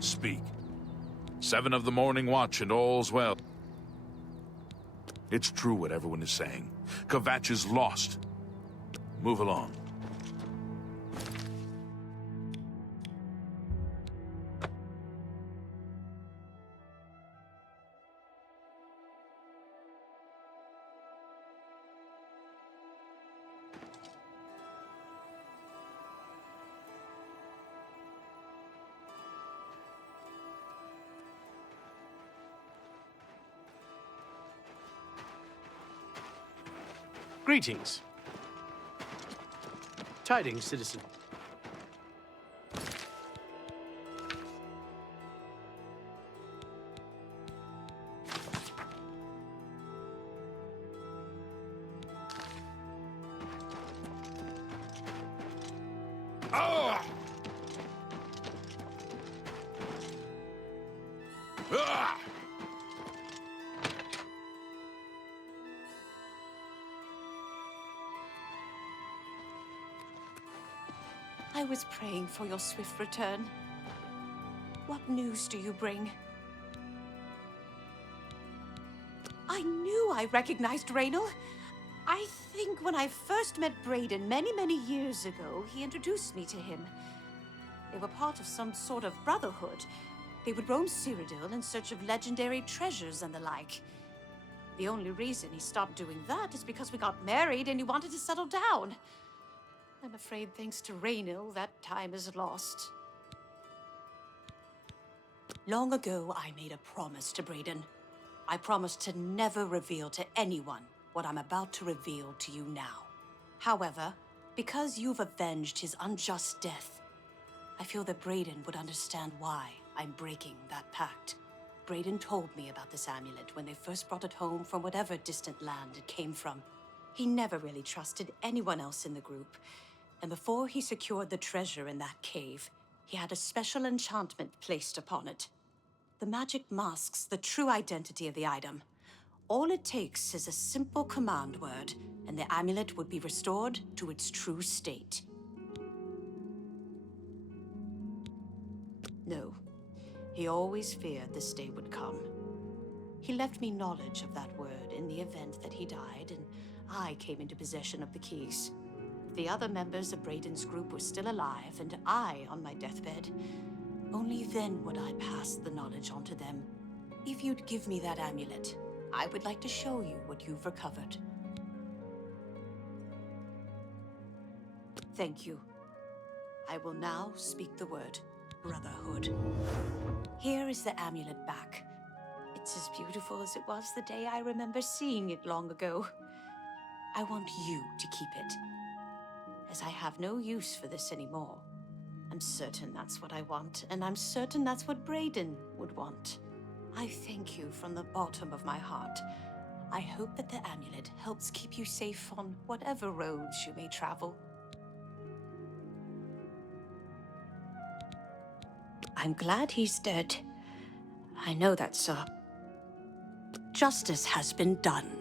Speak. 7 of the morning watch and all's well. It's true what everyone is saying. Kvatch is lost. Move along. Greetings. Tidings, citizen. Ah! Ah! I was praying for your swift return. What news do you bring? I knew I recognized Raynal. I think when I first met Brayden many years ago, he introduced me to him. They were part of some sort of brotherhood. They would roam Cyrodiil in search of legendary treasures and the like. The only reason he stopped doing that is because we got married and he wanted to settle down. I'm afraid thanks to Raynal, that time is lost. Long ago, I made a promise to Brayden. I promised to never reveal to anyone what I'm about to reveal to you now. However, because you've avenged his unjust death, I feel that Brayden would understand why I'm breaking that pact. Brayden told me about this amulet when they first brought it home from whatever distant land it came from. He never really trusted anyone else in the group, and before he secured the treasure in that cave, he had a special enchantment placed upon it. The magic masks the true identity of the item. All it takes is a simple command word, and the amulet would be restored to its true state. No, he always feared this day would come. He left me knowledge of that word in the event that he died, and I came into possession of the keys. If the other members of Brayden's group were still alive, and I on my deathbed, only then would I pass the knowledge on to them. If you'd give me that amulet, I would like to show you what you've recovered. Thank you. I will now speak the word Brotherhood. Here is the amulet back. It's as beautiful as it was the day I remember seeing it long ago. I want you to keep it, as I have no use for this anymore. I'm certain that's what I want, and I'm certain that's what Brayden would want. I thank you from the bottom of my heart. I hope that the amulet helps keep you safe on whatever roads you may travel. I'm glad he's dead. I know that, sir. Justice has been done.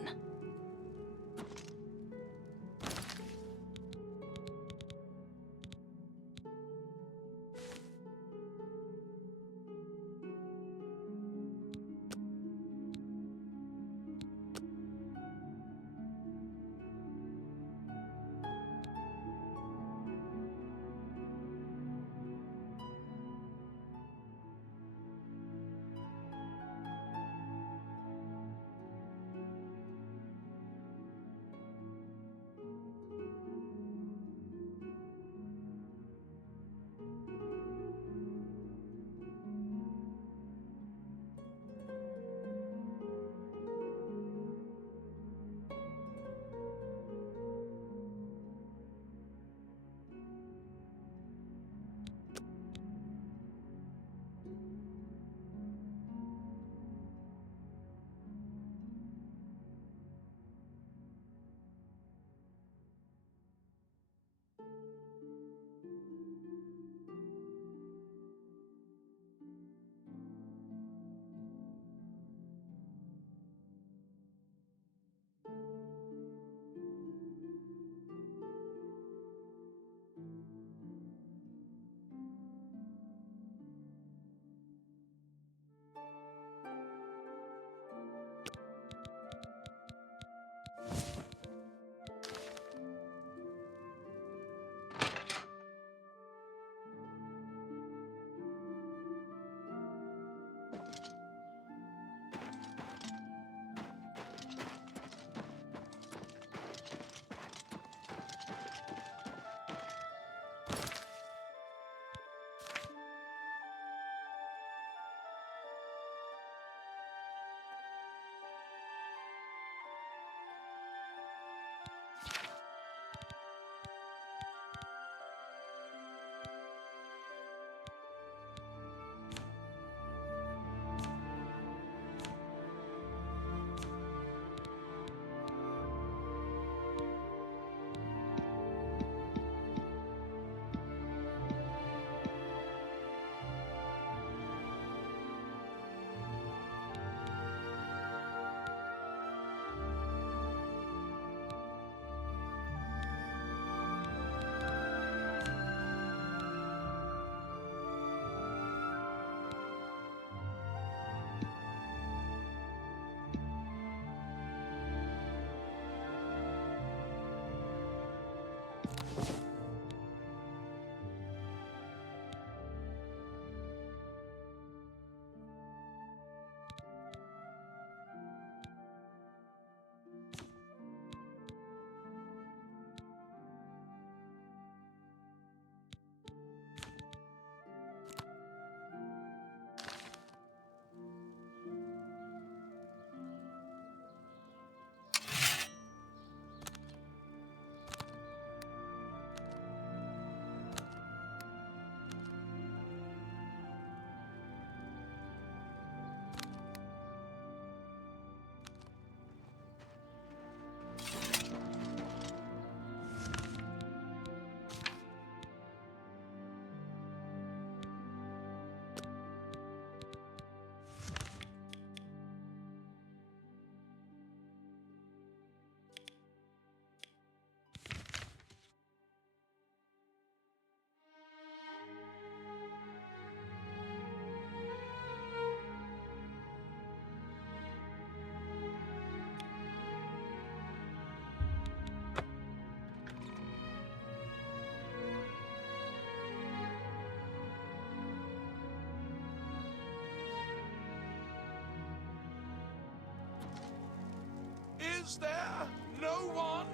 Is there no one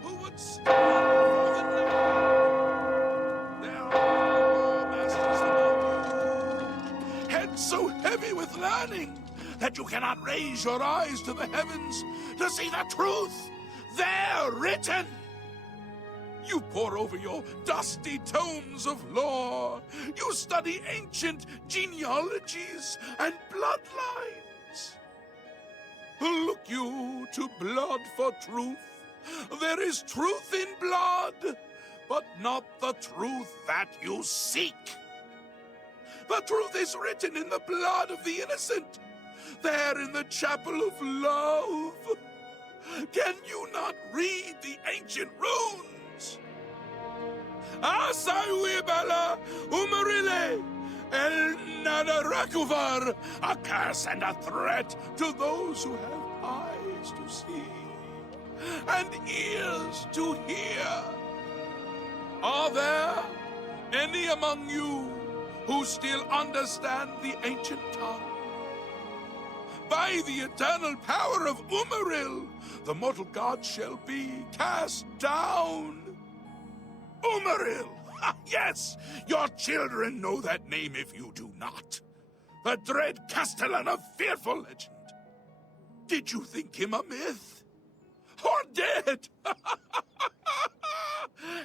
who would stand for the land? There are no masters among you. Heads so heavy with learning that you cannot raise your eyes to the heavens to see the truth there written. You pore over your dusty tomes of lore. You study ancient genealogies and bloodlines. Look you to blood for truth. There is truth in blood, but not the truth that you seek. The truth is written in the blood of the innocent, there in the chapel of love. Can you not read the ancient runes? Asawibala Umarile El Nadarakuvar, a curse and a threat to those who have eyes to see and ears to hear. Are there any among you who still understand the ancient tongue? By the eternal power of Umaril, the mortal god shall be cast down. Umaril! Yes, your children know that name if you do not. The dread Castellan of fearful legend. Did you think him a myth? Or dead?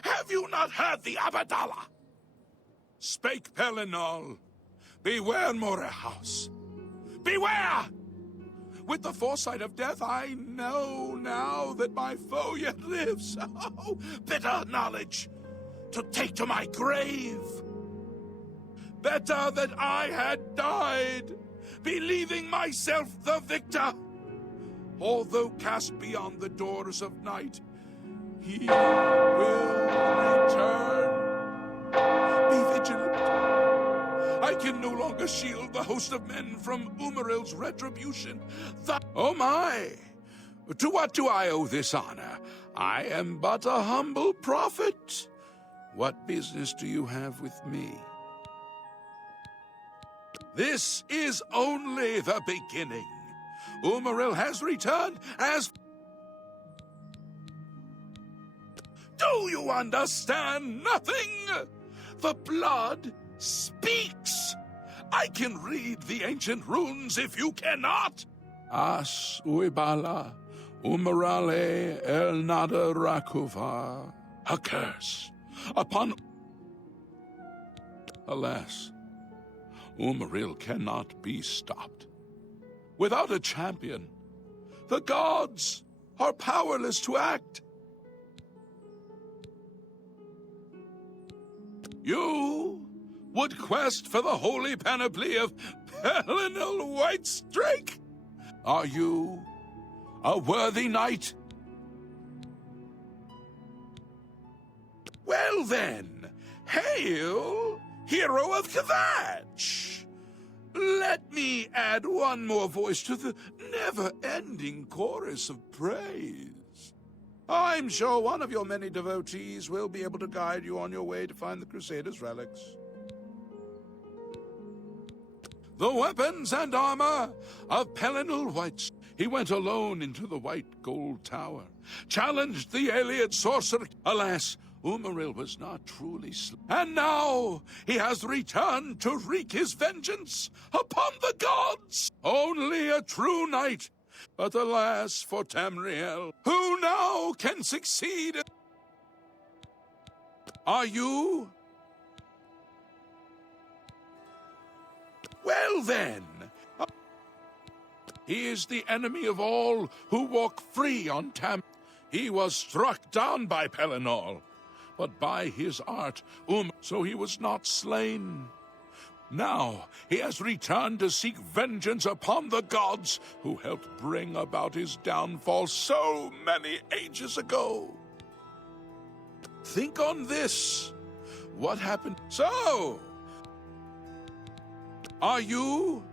Have you not heard the Abadala? Spake Pelinal, beware Morehouse. Beware! With the foresight of death, I know now that my foe yet lives. Oh, bitter knowledge to take to my grave. Better that I had died, believing myself the victor. Although cast beyond the doors of night, he will return. Be vigilant. I can no longer shield the host of men from Umaril's retribution. Oh my! To what do I owe this honor? I am but a humble prophet. What business do you have with me? This is only the beginning. Umaril has returned as... Do you understand nothing? The blood speaks. I can read the ancient runes if you cannot. As uibala umarale el nada rakuva. A curse upon... Alas, Umaril cannot be stopped. Without a champion, the gods are powerless to act. You would quest for the holy panoply of Pelinal Whitestrake? Are you a worthy knight? Well then, hail, hero of Kvatch! Let me add one more voice to the never-ending chorus of praise. I'm sure one of your many devotees will be able to guide you on your way to find the Crusaders' relics. The weapons and armor of Pelinal White. He went alone into the White Gold Tower, challenged the alien sorcerer. Alas, Umaril was not truly slain. And now he has returned to wreak his vengeance upon the gods. Only a true knight. But alas for Tamriel, who now can succeed? Are you? Well then, he is the enemy of all who walk free on Tam. He was struck down by Pelinal, but by his art, so he was not slain. Now he has returned to seek vengeance upon the gods who helped bring about his downfall so many ages ago. Think on this. What happened? So, are you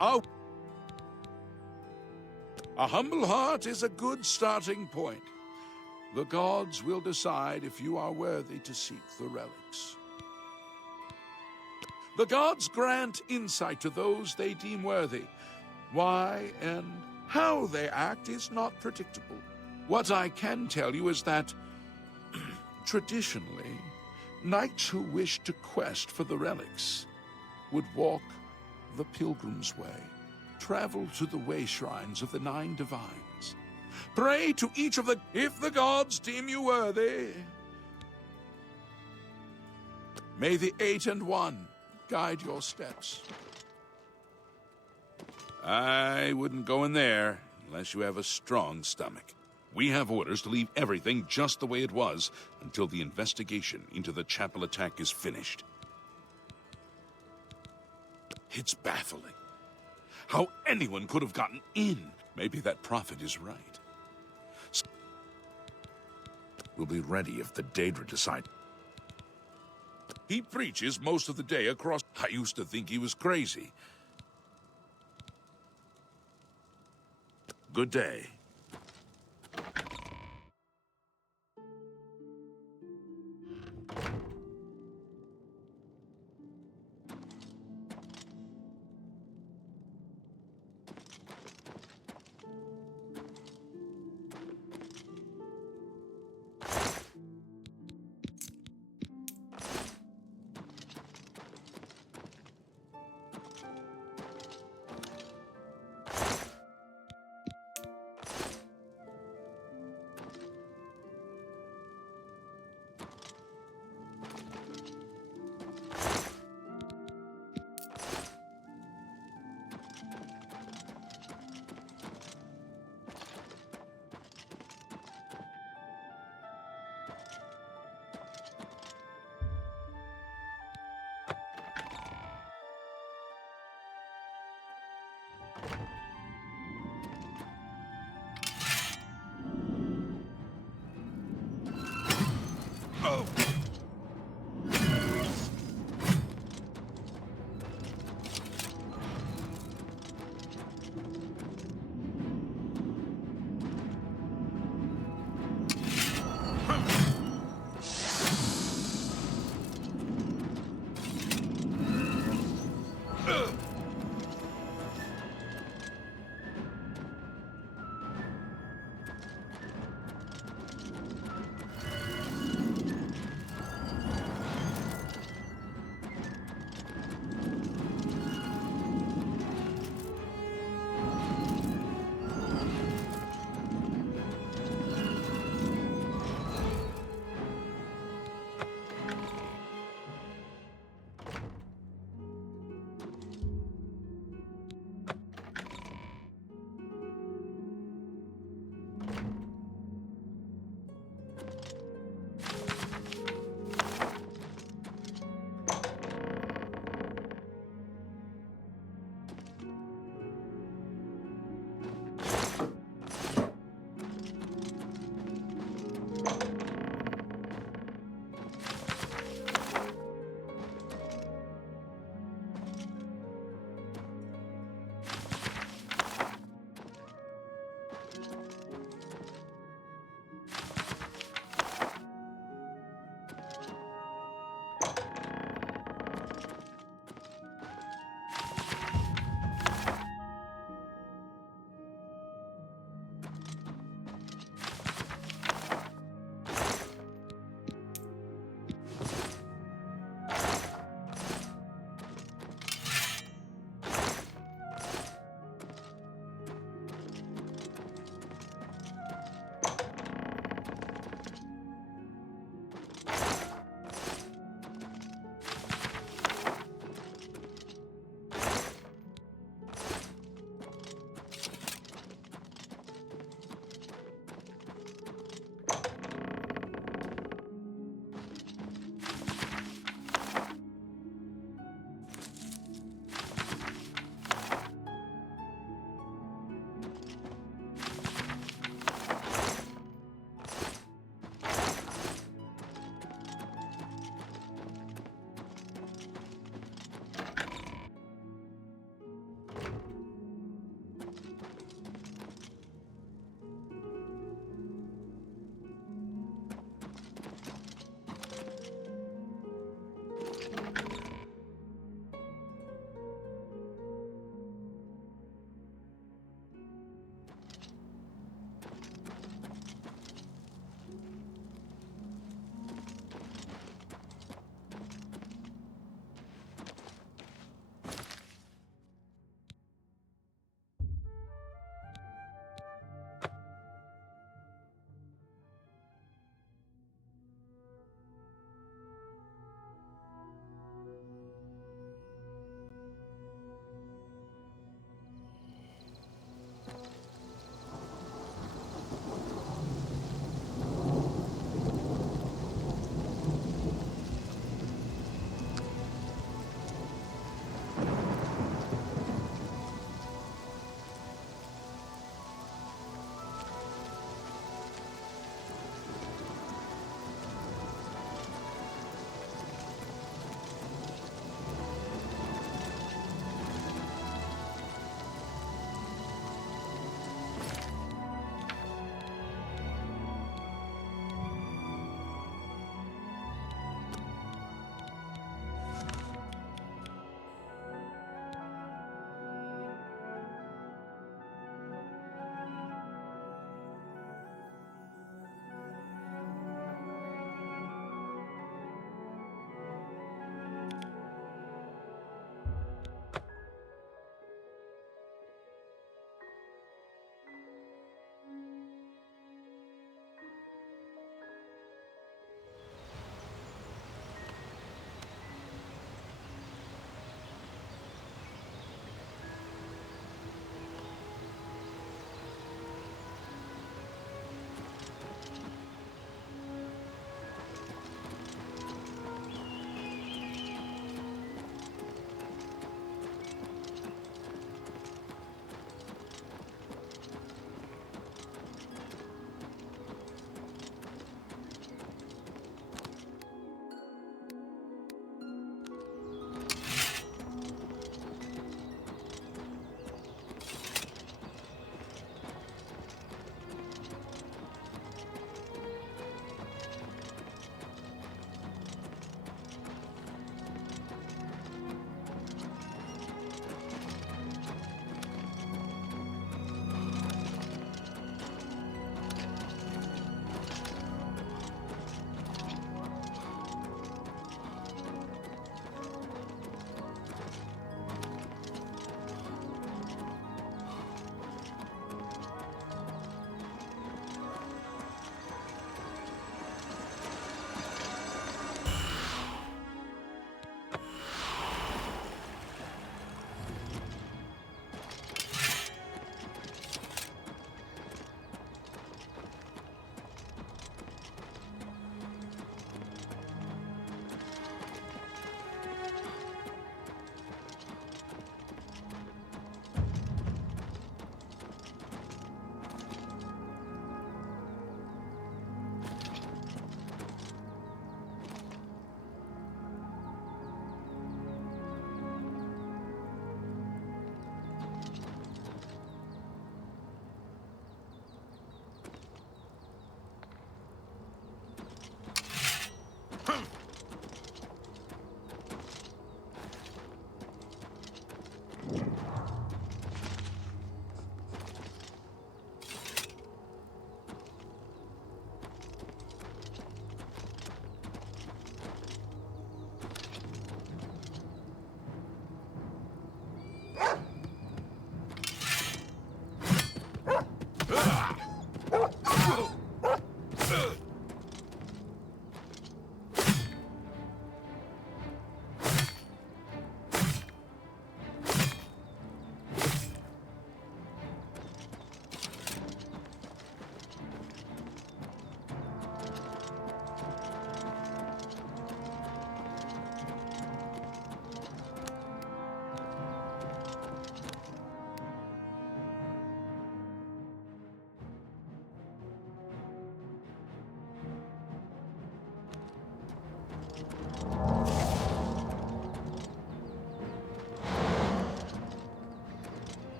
a humble heart is a good starting point. The gods will decide if you are worthy to seek the relics. The gods grant insight to those they deem worthy. Why and How they act is not predictable. What I can tell you is that, traditionally, knights who wished to quest for the relics would walk the Pilgrim's Way, travel to the way shrines of the 9 divines, pray to each of the... If the gods deem you worthy, may the 8 and 1 guide your steps. I wouldn't go in there unless you have a strong stomach. We have orders to leave everything just the way it was until the investigation into the chapel attack is finished. It's baffling how anyone could have gotten in. Maybe that prophet is right. We'll be ready if the Daedra decide. He preaches most of the day across... I used to think he was crazy. Good day.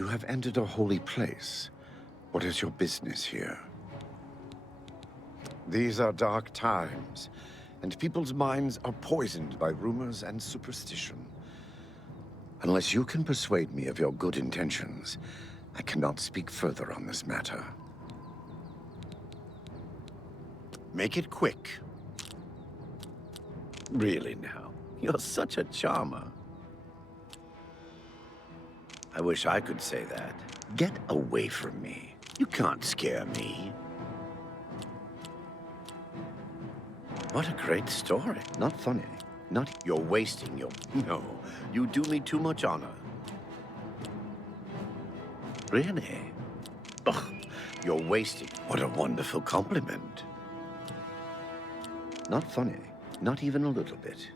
You have entered a holy place. What is your business here? These are dark times, and people's minds are poisoned by rumors and superstition. Unless you can persuade me of your good intentions, I cannot speak further on this matter. Make it quick. Really now, you're such a charmer. I wish I could say that. Get away from me. You can't scare me. What a great story. Not funny. Not... You're wasting your... No, you do me too much honor. Really? Ugh, you're wasting... What a wonderful compliment. Not funny. Not even a little bit.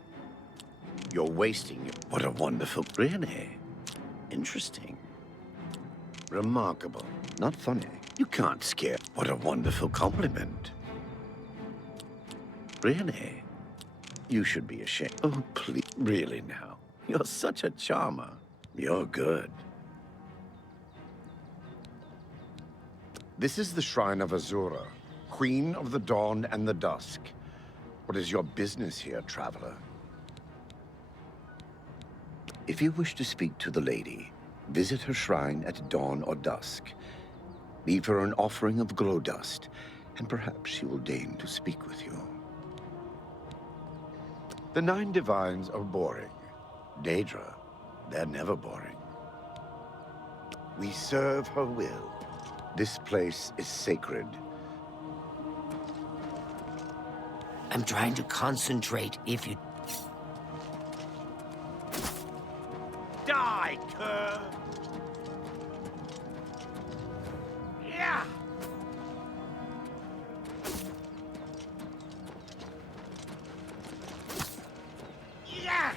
You're wasting your... What a wonderful... Really? Interesting. Remarkable. Not funny. You can't scare... What a wonderful compliment. Really? You should be ashamed. Oh, please. Really now? You're such a charmer. You're good. This is the Shrine of Azura, Queen of the Dawn and the Dusk. What is your business here, traveler? If you wish to speak to the lady, visit her shrine at dawn or dusk. Leave her an offering of glow dust, and perhaps she will deign to speak with you. The 9 divines are boring. Daedra, they're never boring. We serve her will. This place is sacred. I'm trying to concentrate if you... Die, cur! Yeah! Yeah!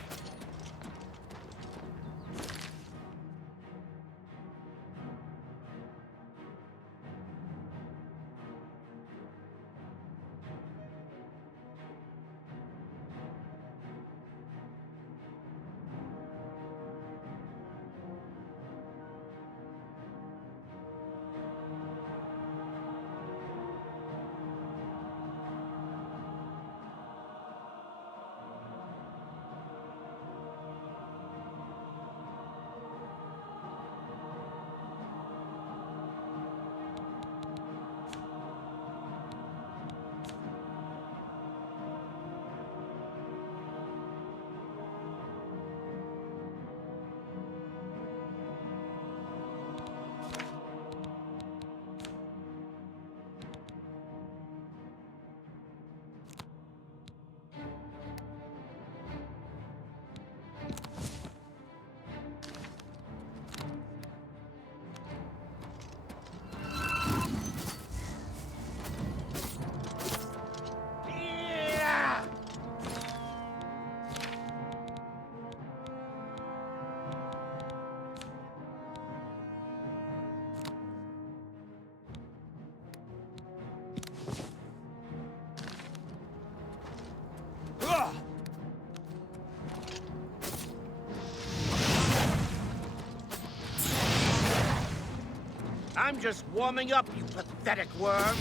I'm just warming up, you pathetic worm.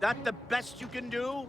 That the best you can do?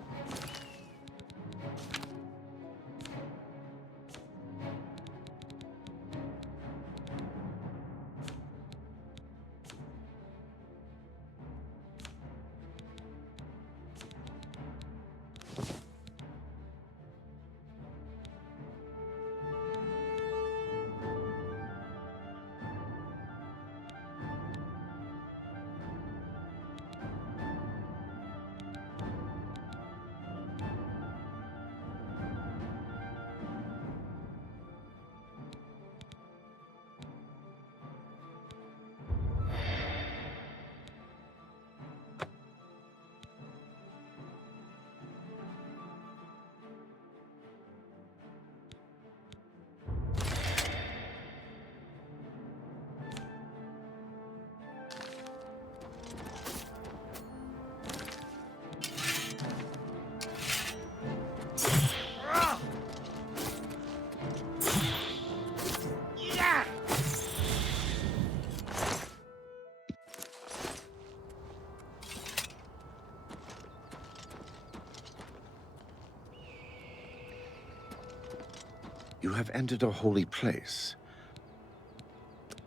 You have entered a holy place.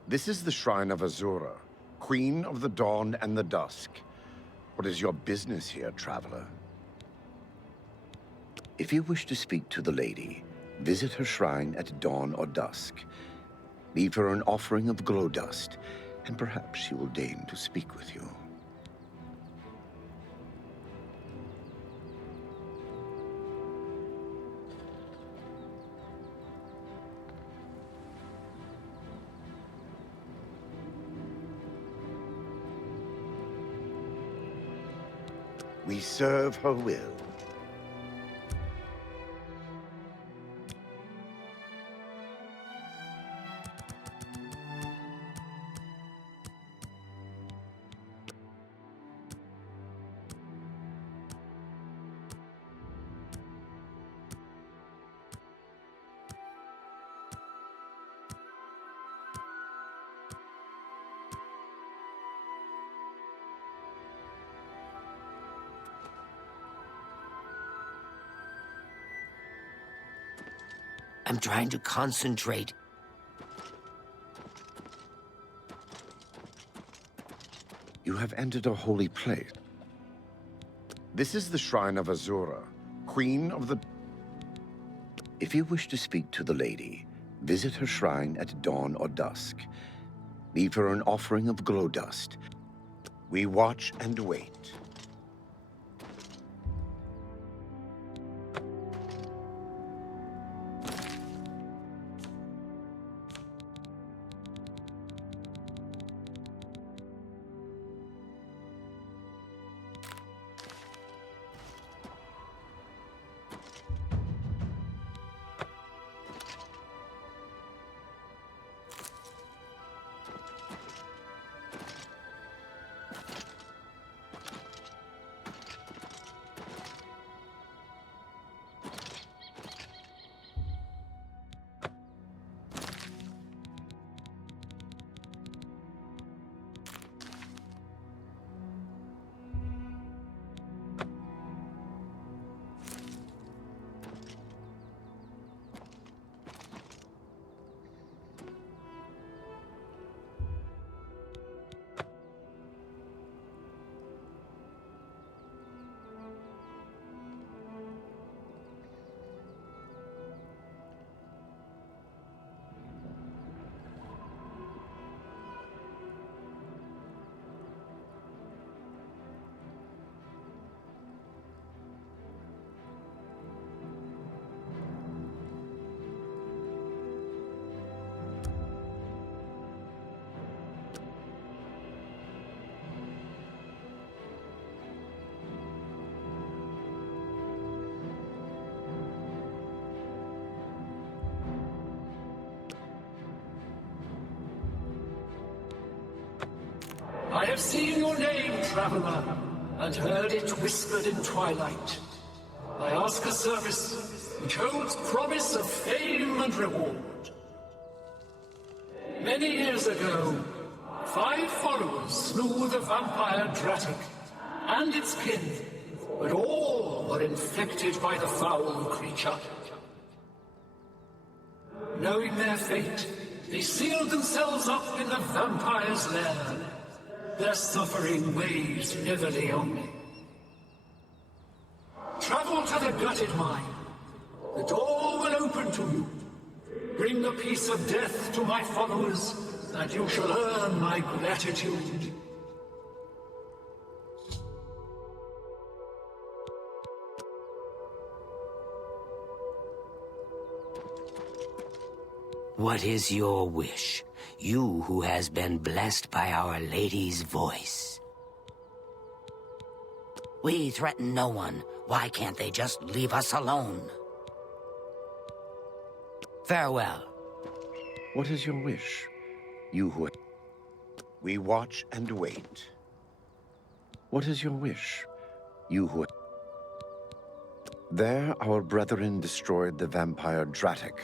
This is the shrine of Azura, Queen of the Dawn and the Dusk. What is your business here, traveler? If you wish to speak to the lady, visit her shrine at dawn or dusk. Leave her an offering of glow dust, and perhaps she will deign to speak with you. We serve her will. I'm trying to concentrate. You have entered a holy place. This is the shrine of Azura, Queen of the... If you wish to speak to the lady, visit her shrine at dawn or dusk. Leave her an offering of glow dust. We watch and wait. I have seen your name, traveler, and heard it whispered in twilight. I ask a service which holds promise of fame and reward. Many years ago, 5 followers slew the vampire Dratic and its kin, but all were infected by the foul creature. Knowing their fate, they sealed themselves up in the vampire's lair. Their suffering weighs heavily on me. Travel to the gutted mine. The door will open to you. Bring the piece of death to my followers, and you shall earn my gratitude. What is your wish? You who has been blessed by Our Lady's voice. We threaten no one. Why can't they just leave us alone? Farewell. What is your wish? You who... We watch and wait. What is your wish? You who... There, our brethren destroyed the vampire Dratic,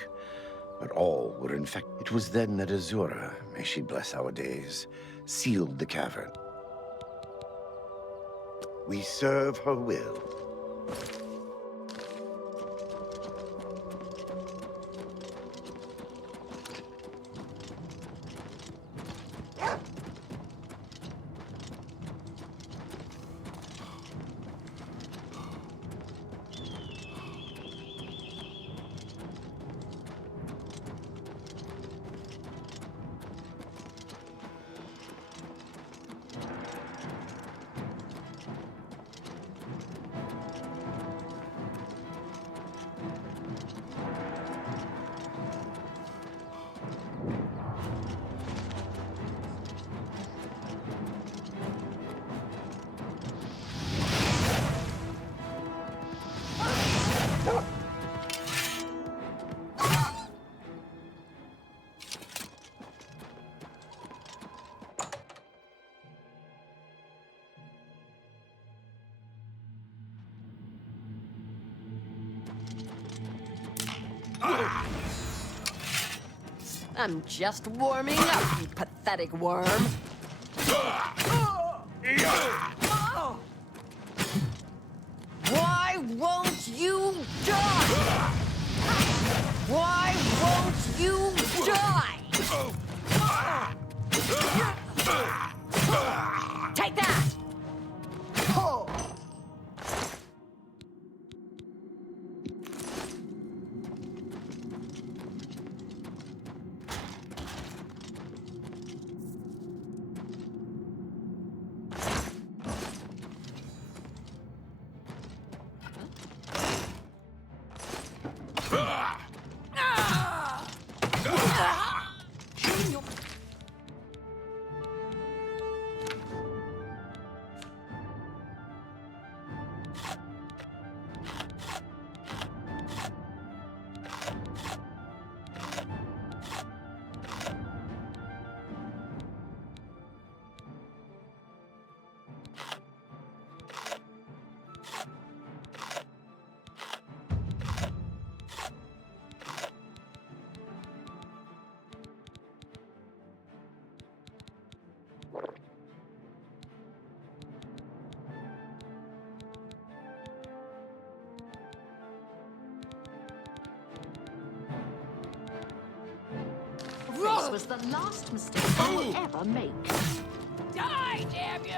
but all were infected. It was then that Azura, may she bless our days, sealed the cavern. We serve her will. I'm just warming up, you pathetic worm. Why won't you die? Why won't you die? Take that! This was the last mistake I will ever make. Die, damn you!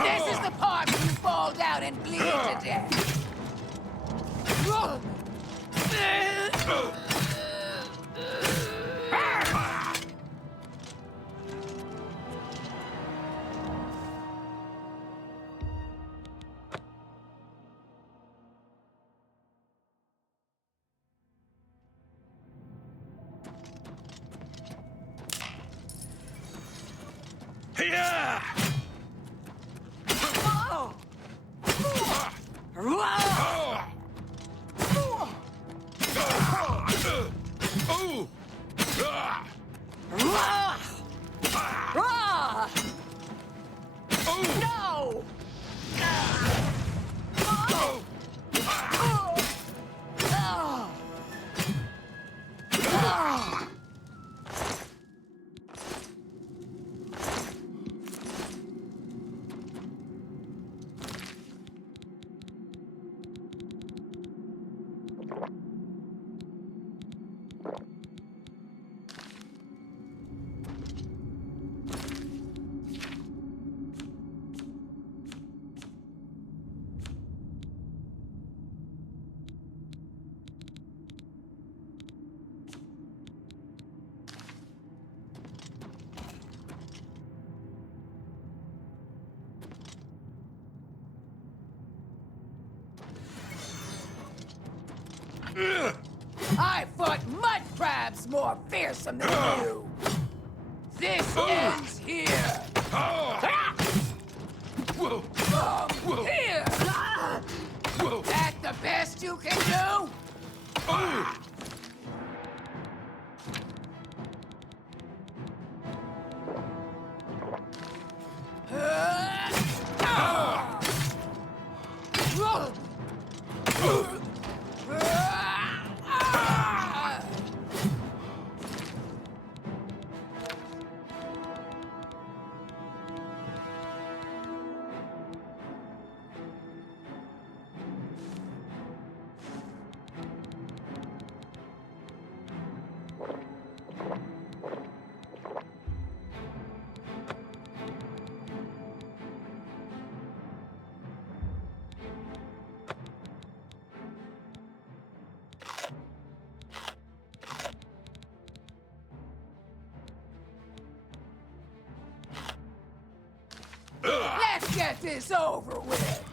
This is the part where you fall down and bleed to death. Yeah! No! I fought mud crabs more fearsome than you. This ends here. Here. That the best you can do? get this over with.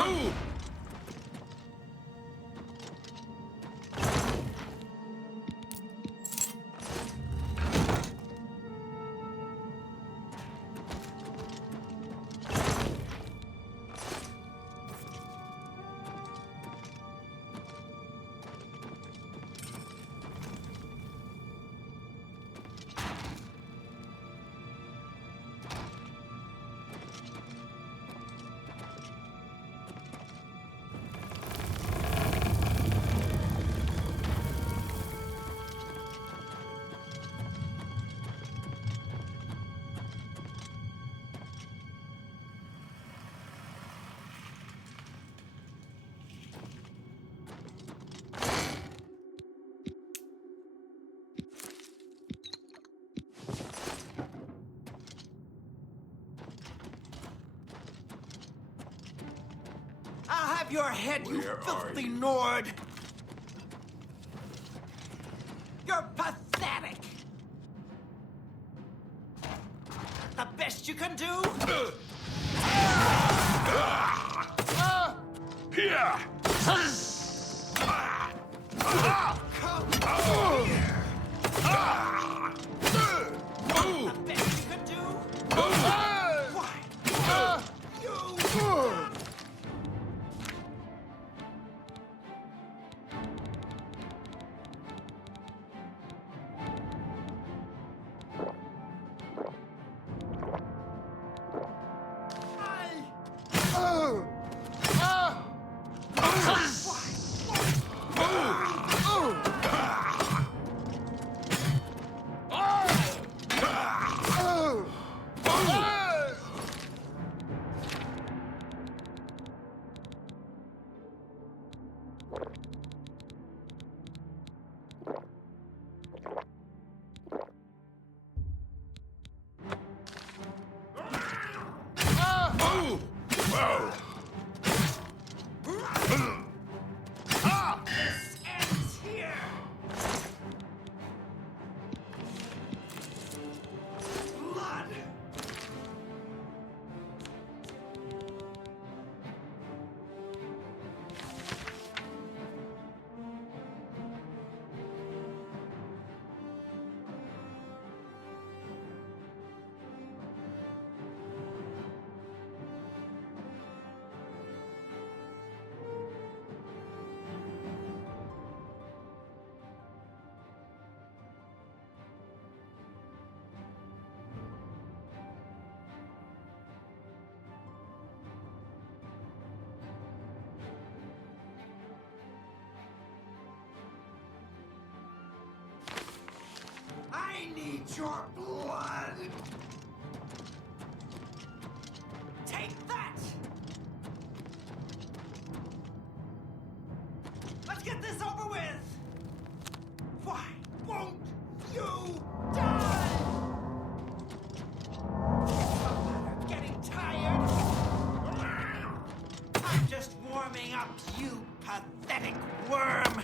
Oh! I'll have your head, you filthy Nord! You're pathetic! The best you can do? Here! I need your blood! Take that! Let's get this over with! Why won't you die? I'm getting tired. I'm just warming up, you pathetic worm!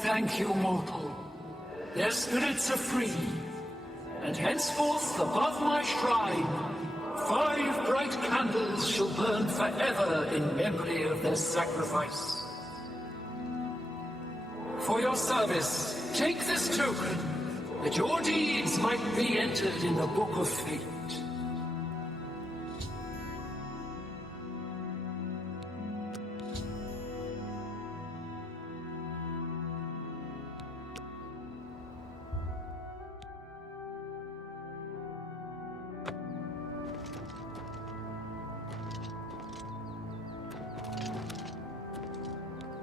Thank you, mortal. Their spirits are free, and henceforth above my shrine, 5 bright candles shall burn forever in memory of their sacrifice. For your service, take this token, that your deeds might be entered in the Book of Fate.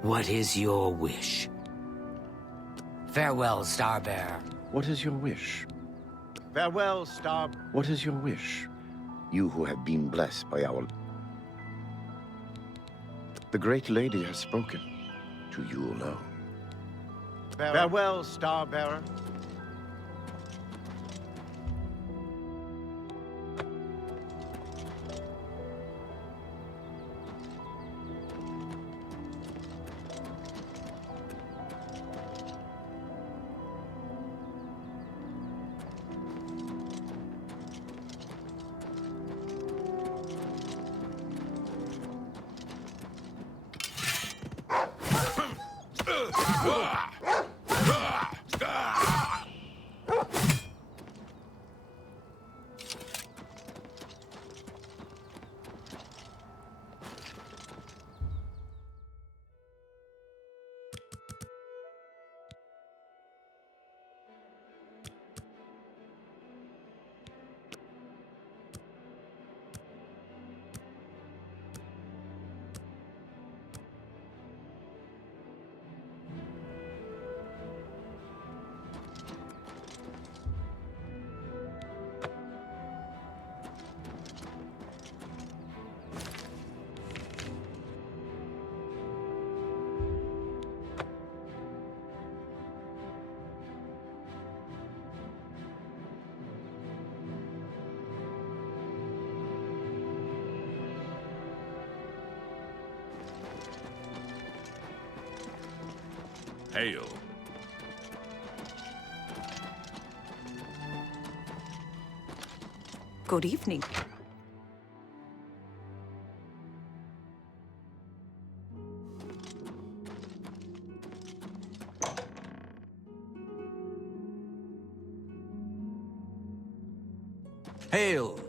What is your wish? Farewell, Starbearer. What is your wish? Farewell, Star. What is your wish? You who have been blessed by our... The great lady has spoken. To you alone. Farewell, Starbearer. Hail. Good evening. Hail!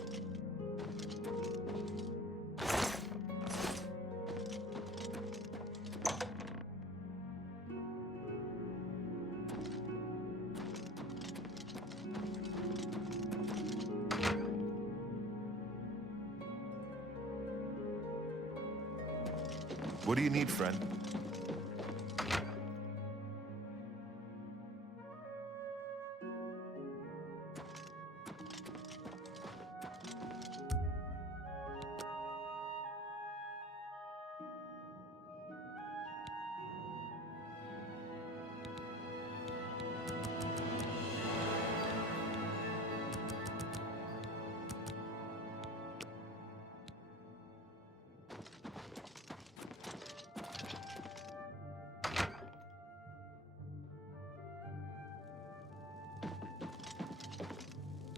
What do you need, friend?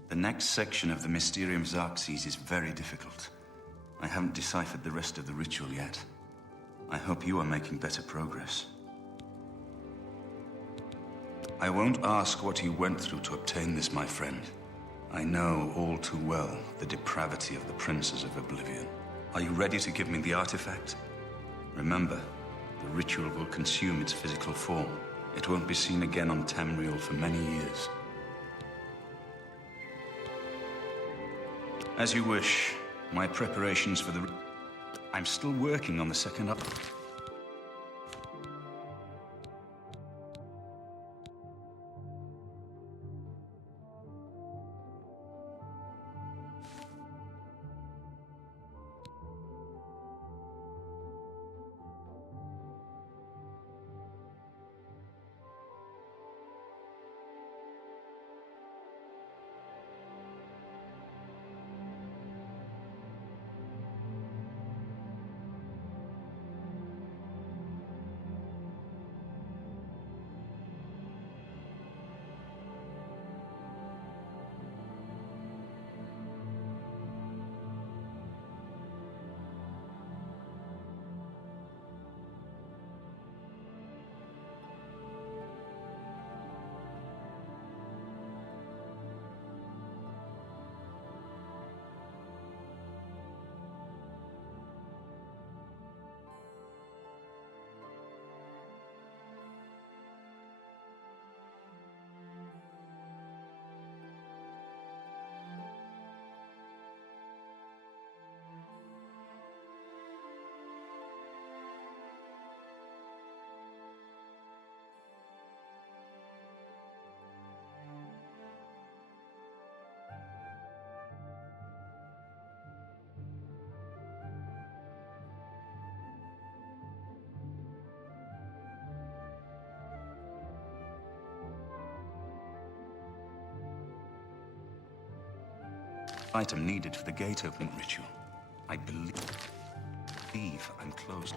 The next section of the Mysterium Xerxes is very difficult. I haven't deciphered the rest of the ritual yet. I hope you are making better progress. I won't ask what you went through to obtain this, my friend. I know all too well the depravity of the princes of Oblivion. Are you ready to give me the artifact? Remember, the ritual will consume its physical form. It won't be seen again on Tamriel for many years. As you wish. My preparations for the... I'm still working on the second up... item needed for the gate opening ritual. I believe I'm closed.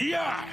Yeah!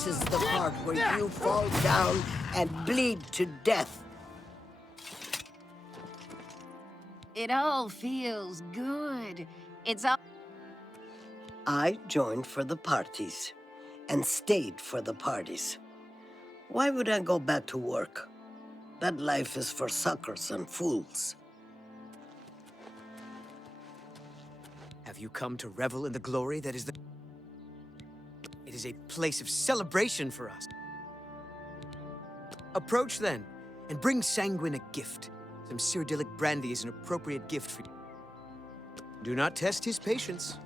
This is the part where you fall down and bleed to death. It all feels good. It's all... I joined for the parties and stayed for the parties. Why would I go back to work? That life is for suckers and fools. Have you come to revel in the glory that is the... It is a place of celebration for us. Approach then, and bring Sanguine a gift. Some Cyrodiilic brandy is an appropriate gift for you. Do not test his patience.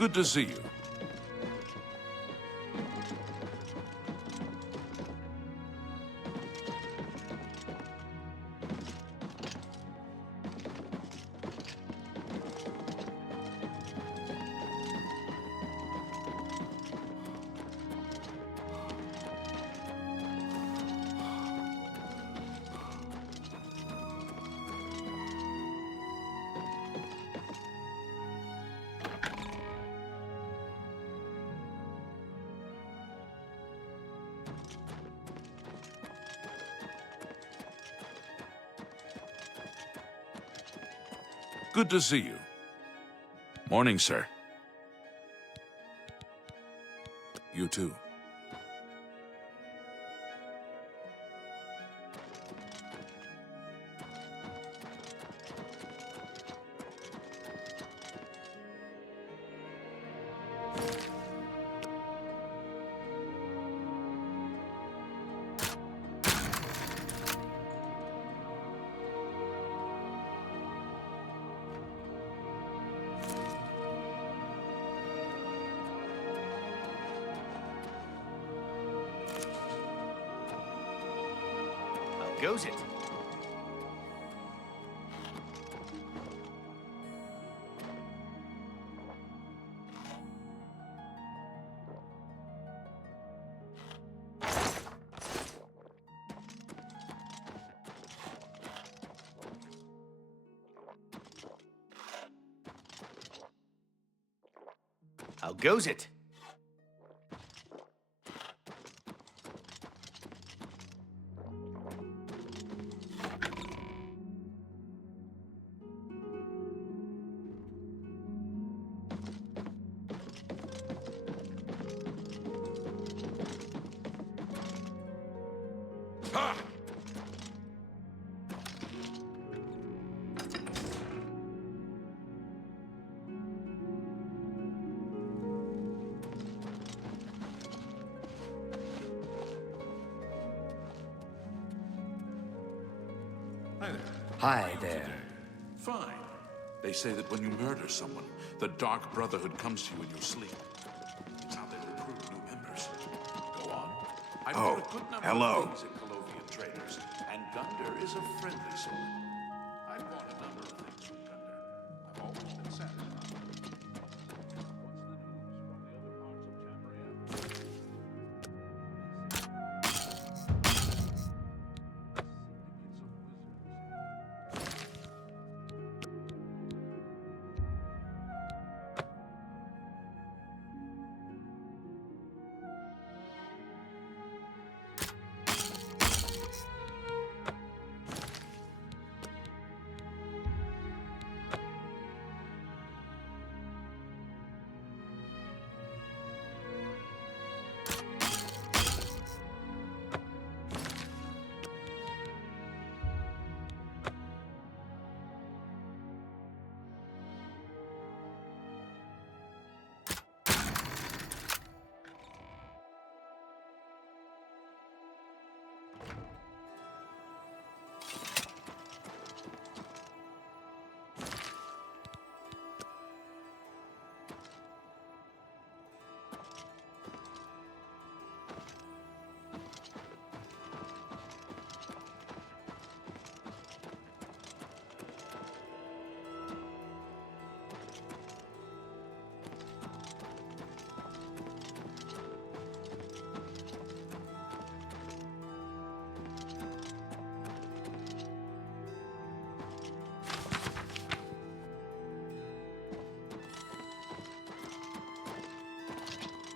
Good to see you. Good to see you. Morning, sir. You too. Goes it. How goes it? Hi there. Fine. They say that when you murder someone, the Dark Brotherhood comes to you in your sleep. It's how they recruit new members. Go on. I've Oh, got a good number hello. of things at Colovian traders, and Gunder is a friendly sort. I've bought a number of things from Gunder. I've always been satisfied.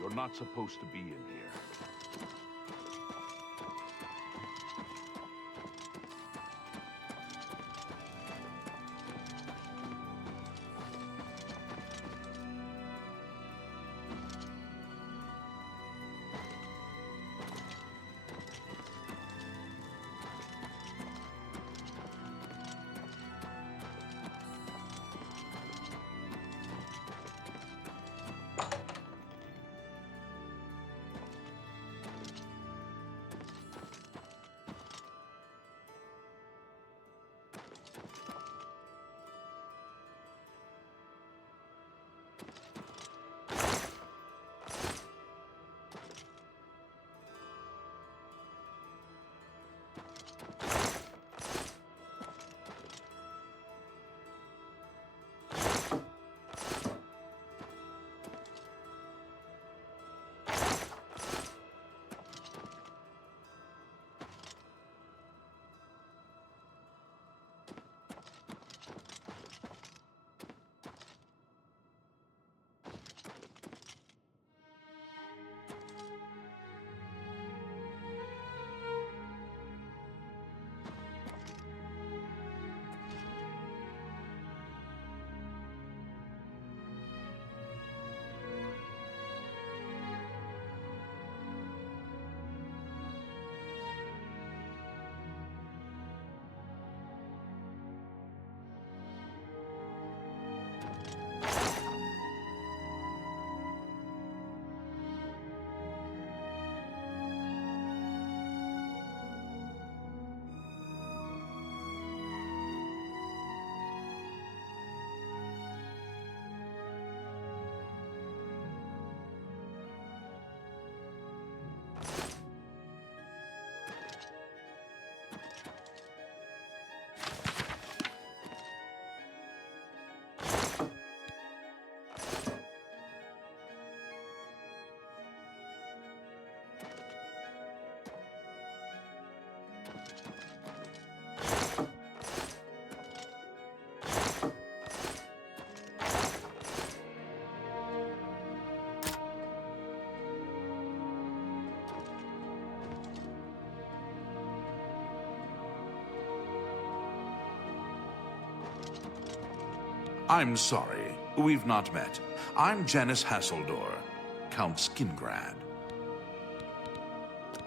You're not supposed to be in here. I'm sorry, we've not met. I'm Janice Hasseldor, Count Skingrad.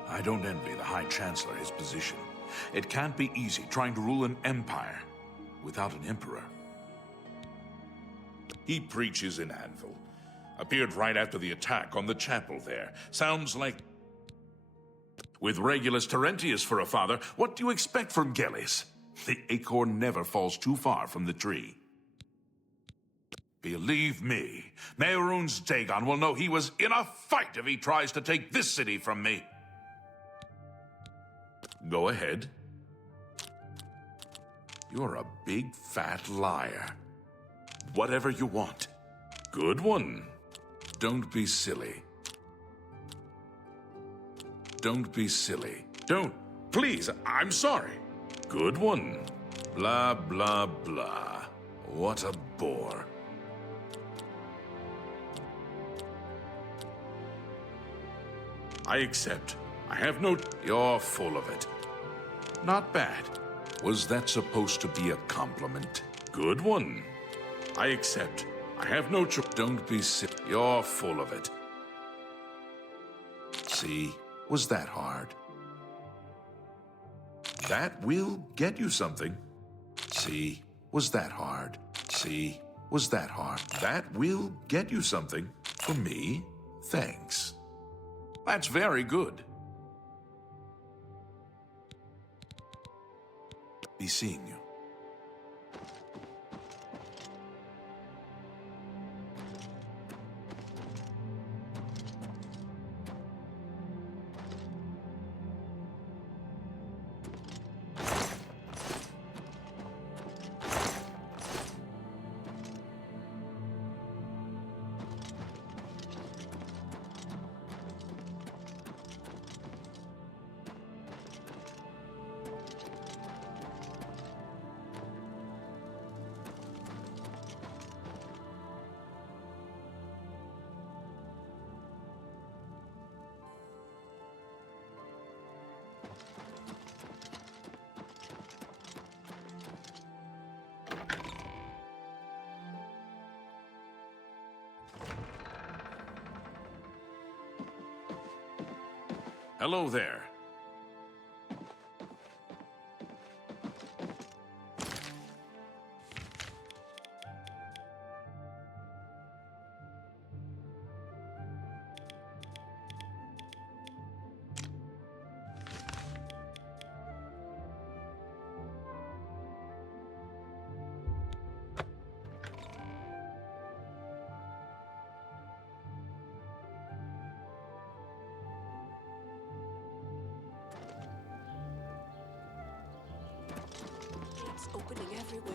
I don't envy the High Chancellor his position. It can't be easy trying to rule an empire without an emperor. He preaches in Anvil. Appeared right after the attack on the chapel there. Sounds like... With Regulus Terentius for a father, what do you expect from Gellis? The acorn never falls too far from the tree. Believe me, Mehrunes Dagon will know he was in a fight if he tries to take this city from me. Go ahead. You're a big fat liar. Whatever you want. Good one. Don't be silly. Don't be silly. Don't. Please, I'm sorry. Good one. Blah, blah, blah. What a bore. I accept. I have no... You're full of it. Not bad. Was that supposed to be a compliment? Good one. I accept. I have no choice. Don't be sick. You're full of it. See? Was that hard? That will get you something. See? Was that hard? See? Was that hard? That will get you something. For me? Thanks. That's very good. Be seeing you. Hello there. It's opening everywhere.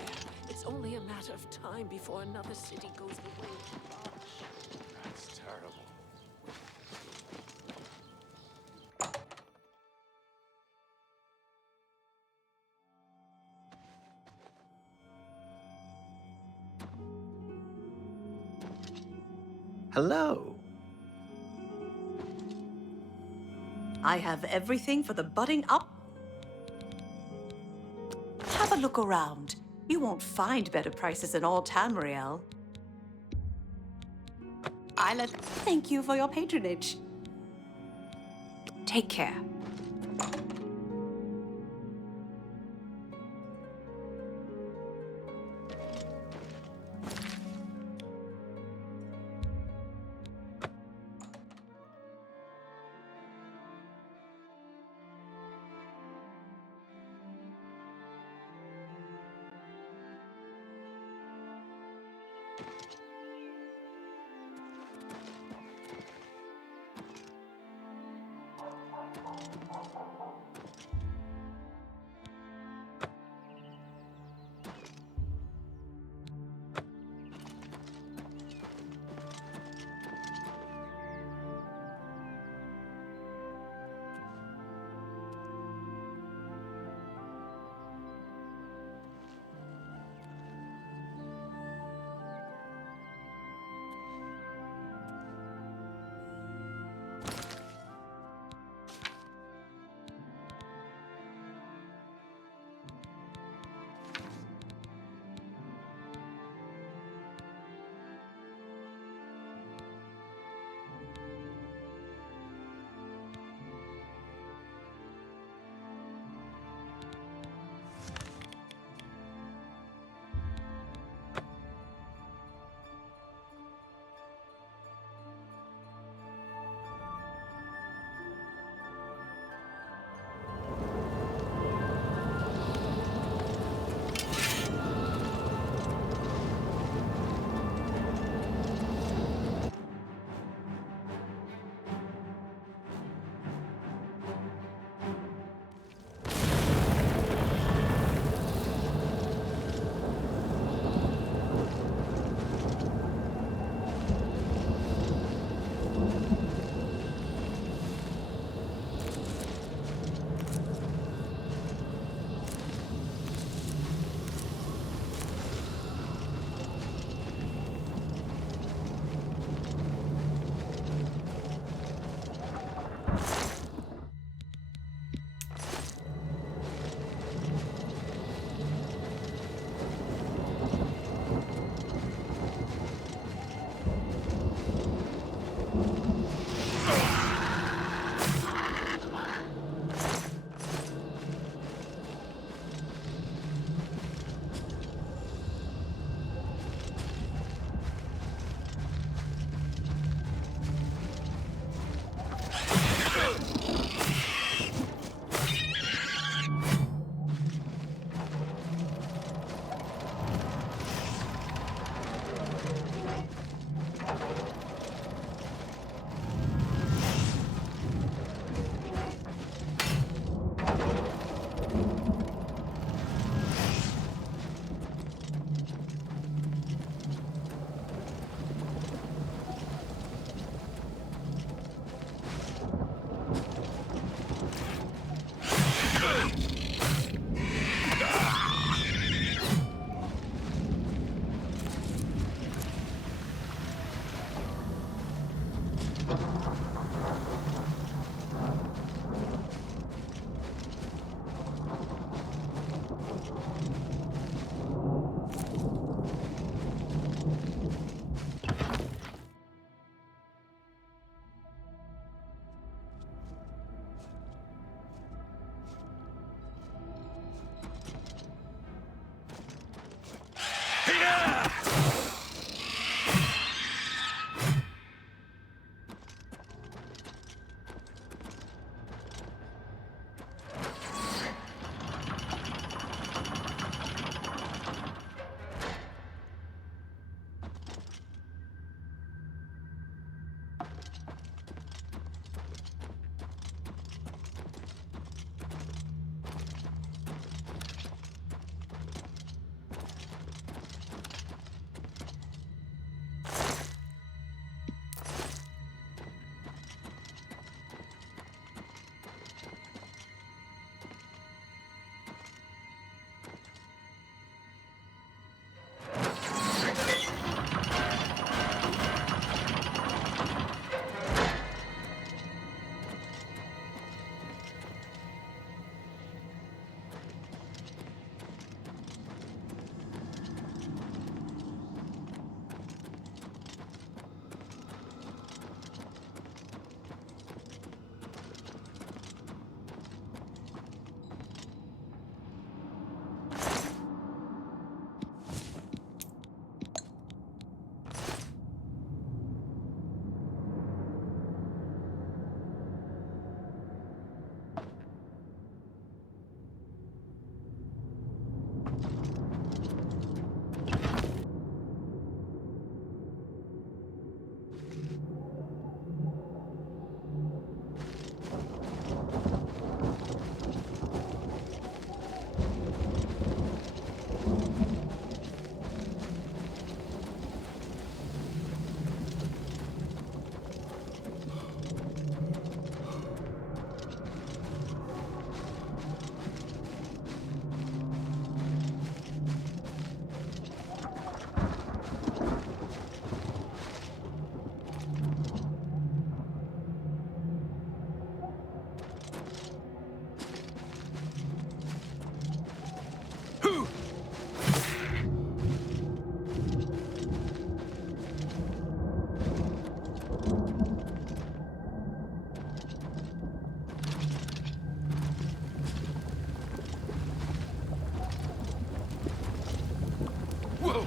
It's only a matter of time before another city goes the way of Bosch. That's terrible. Hello. I have everything for the budding up. Have a look around. You won't find better prices in all Tamriel. Thank you for your patronage. Take care. Whoa!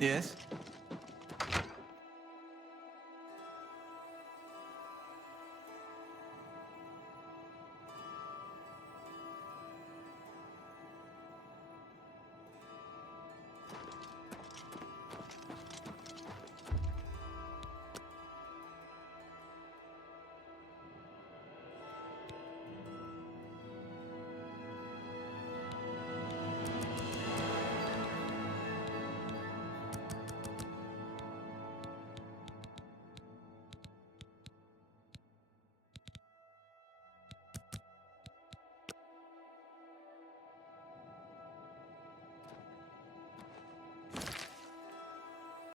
Yes?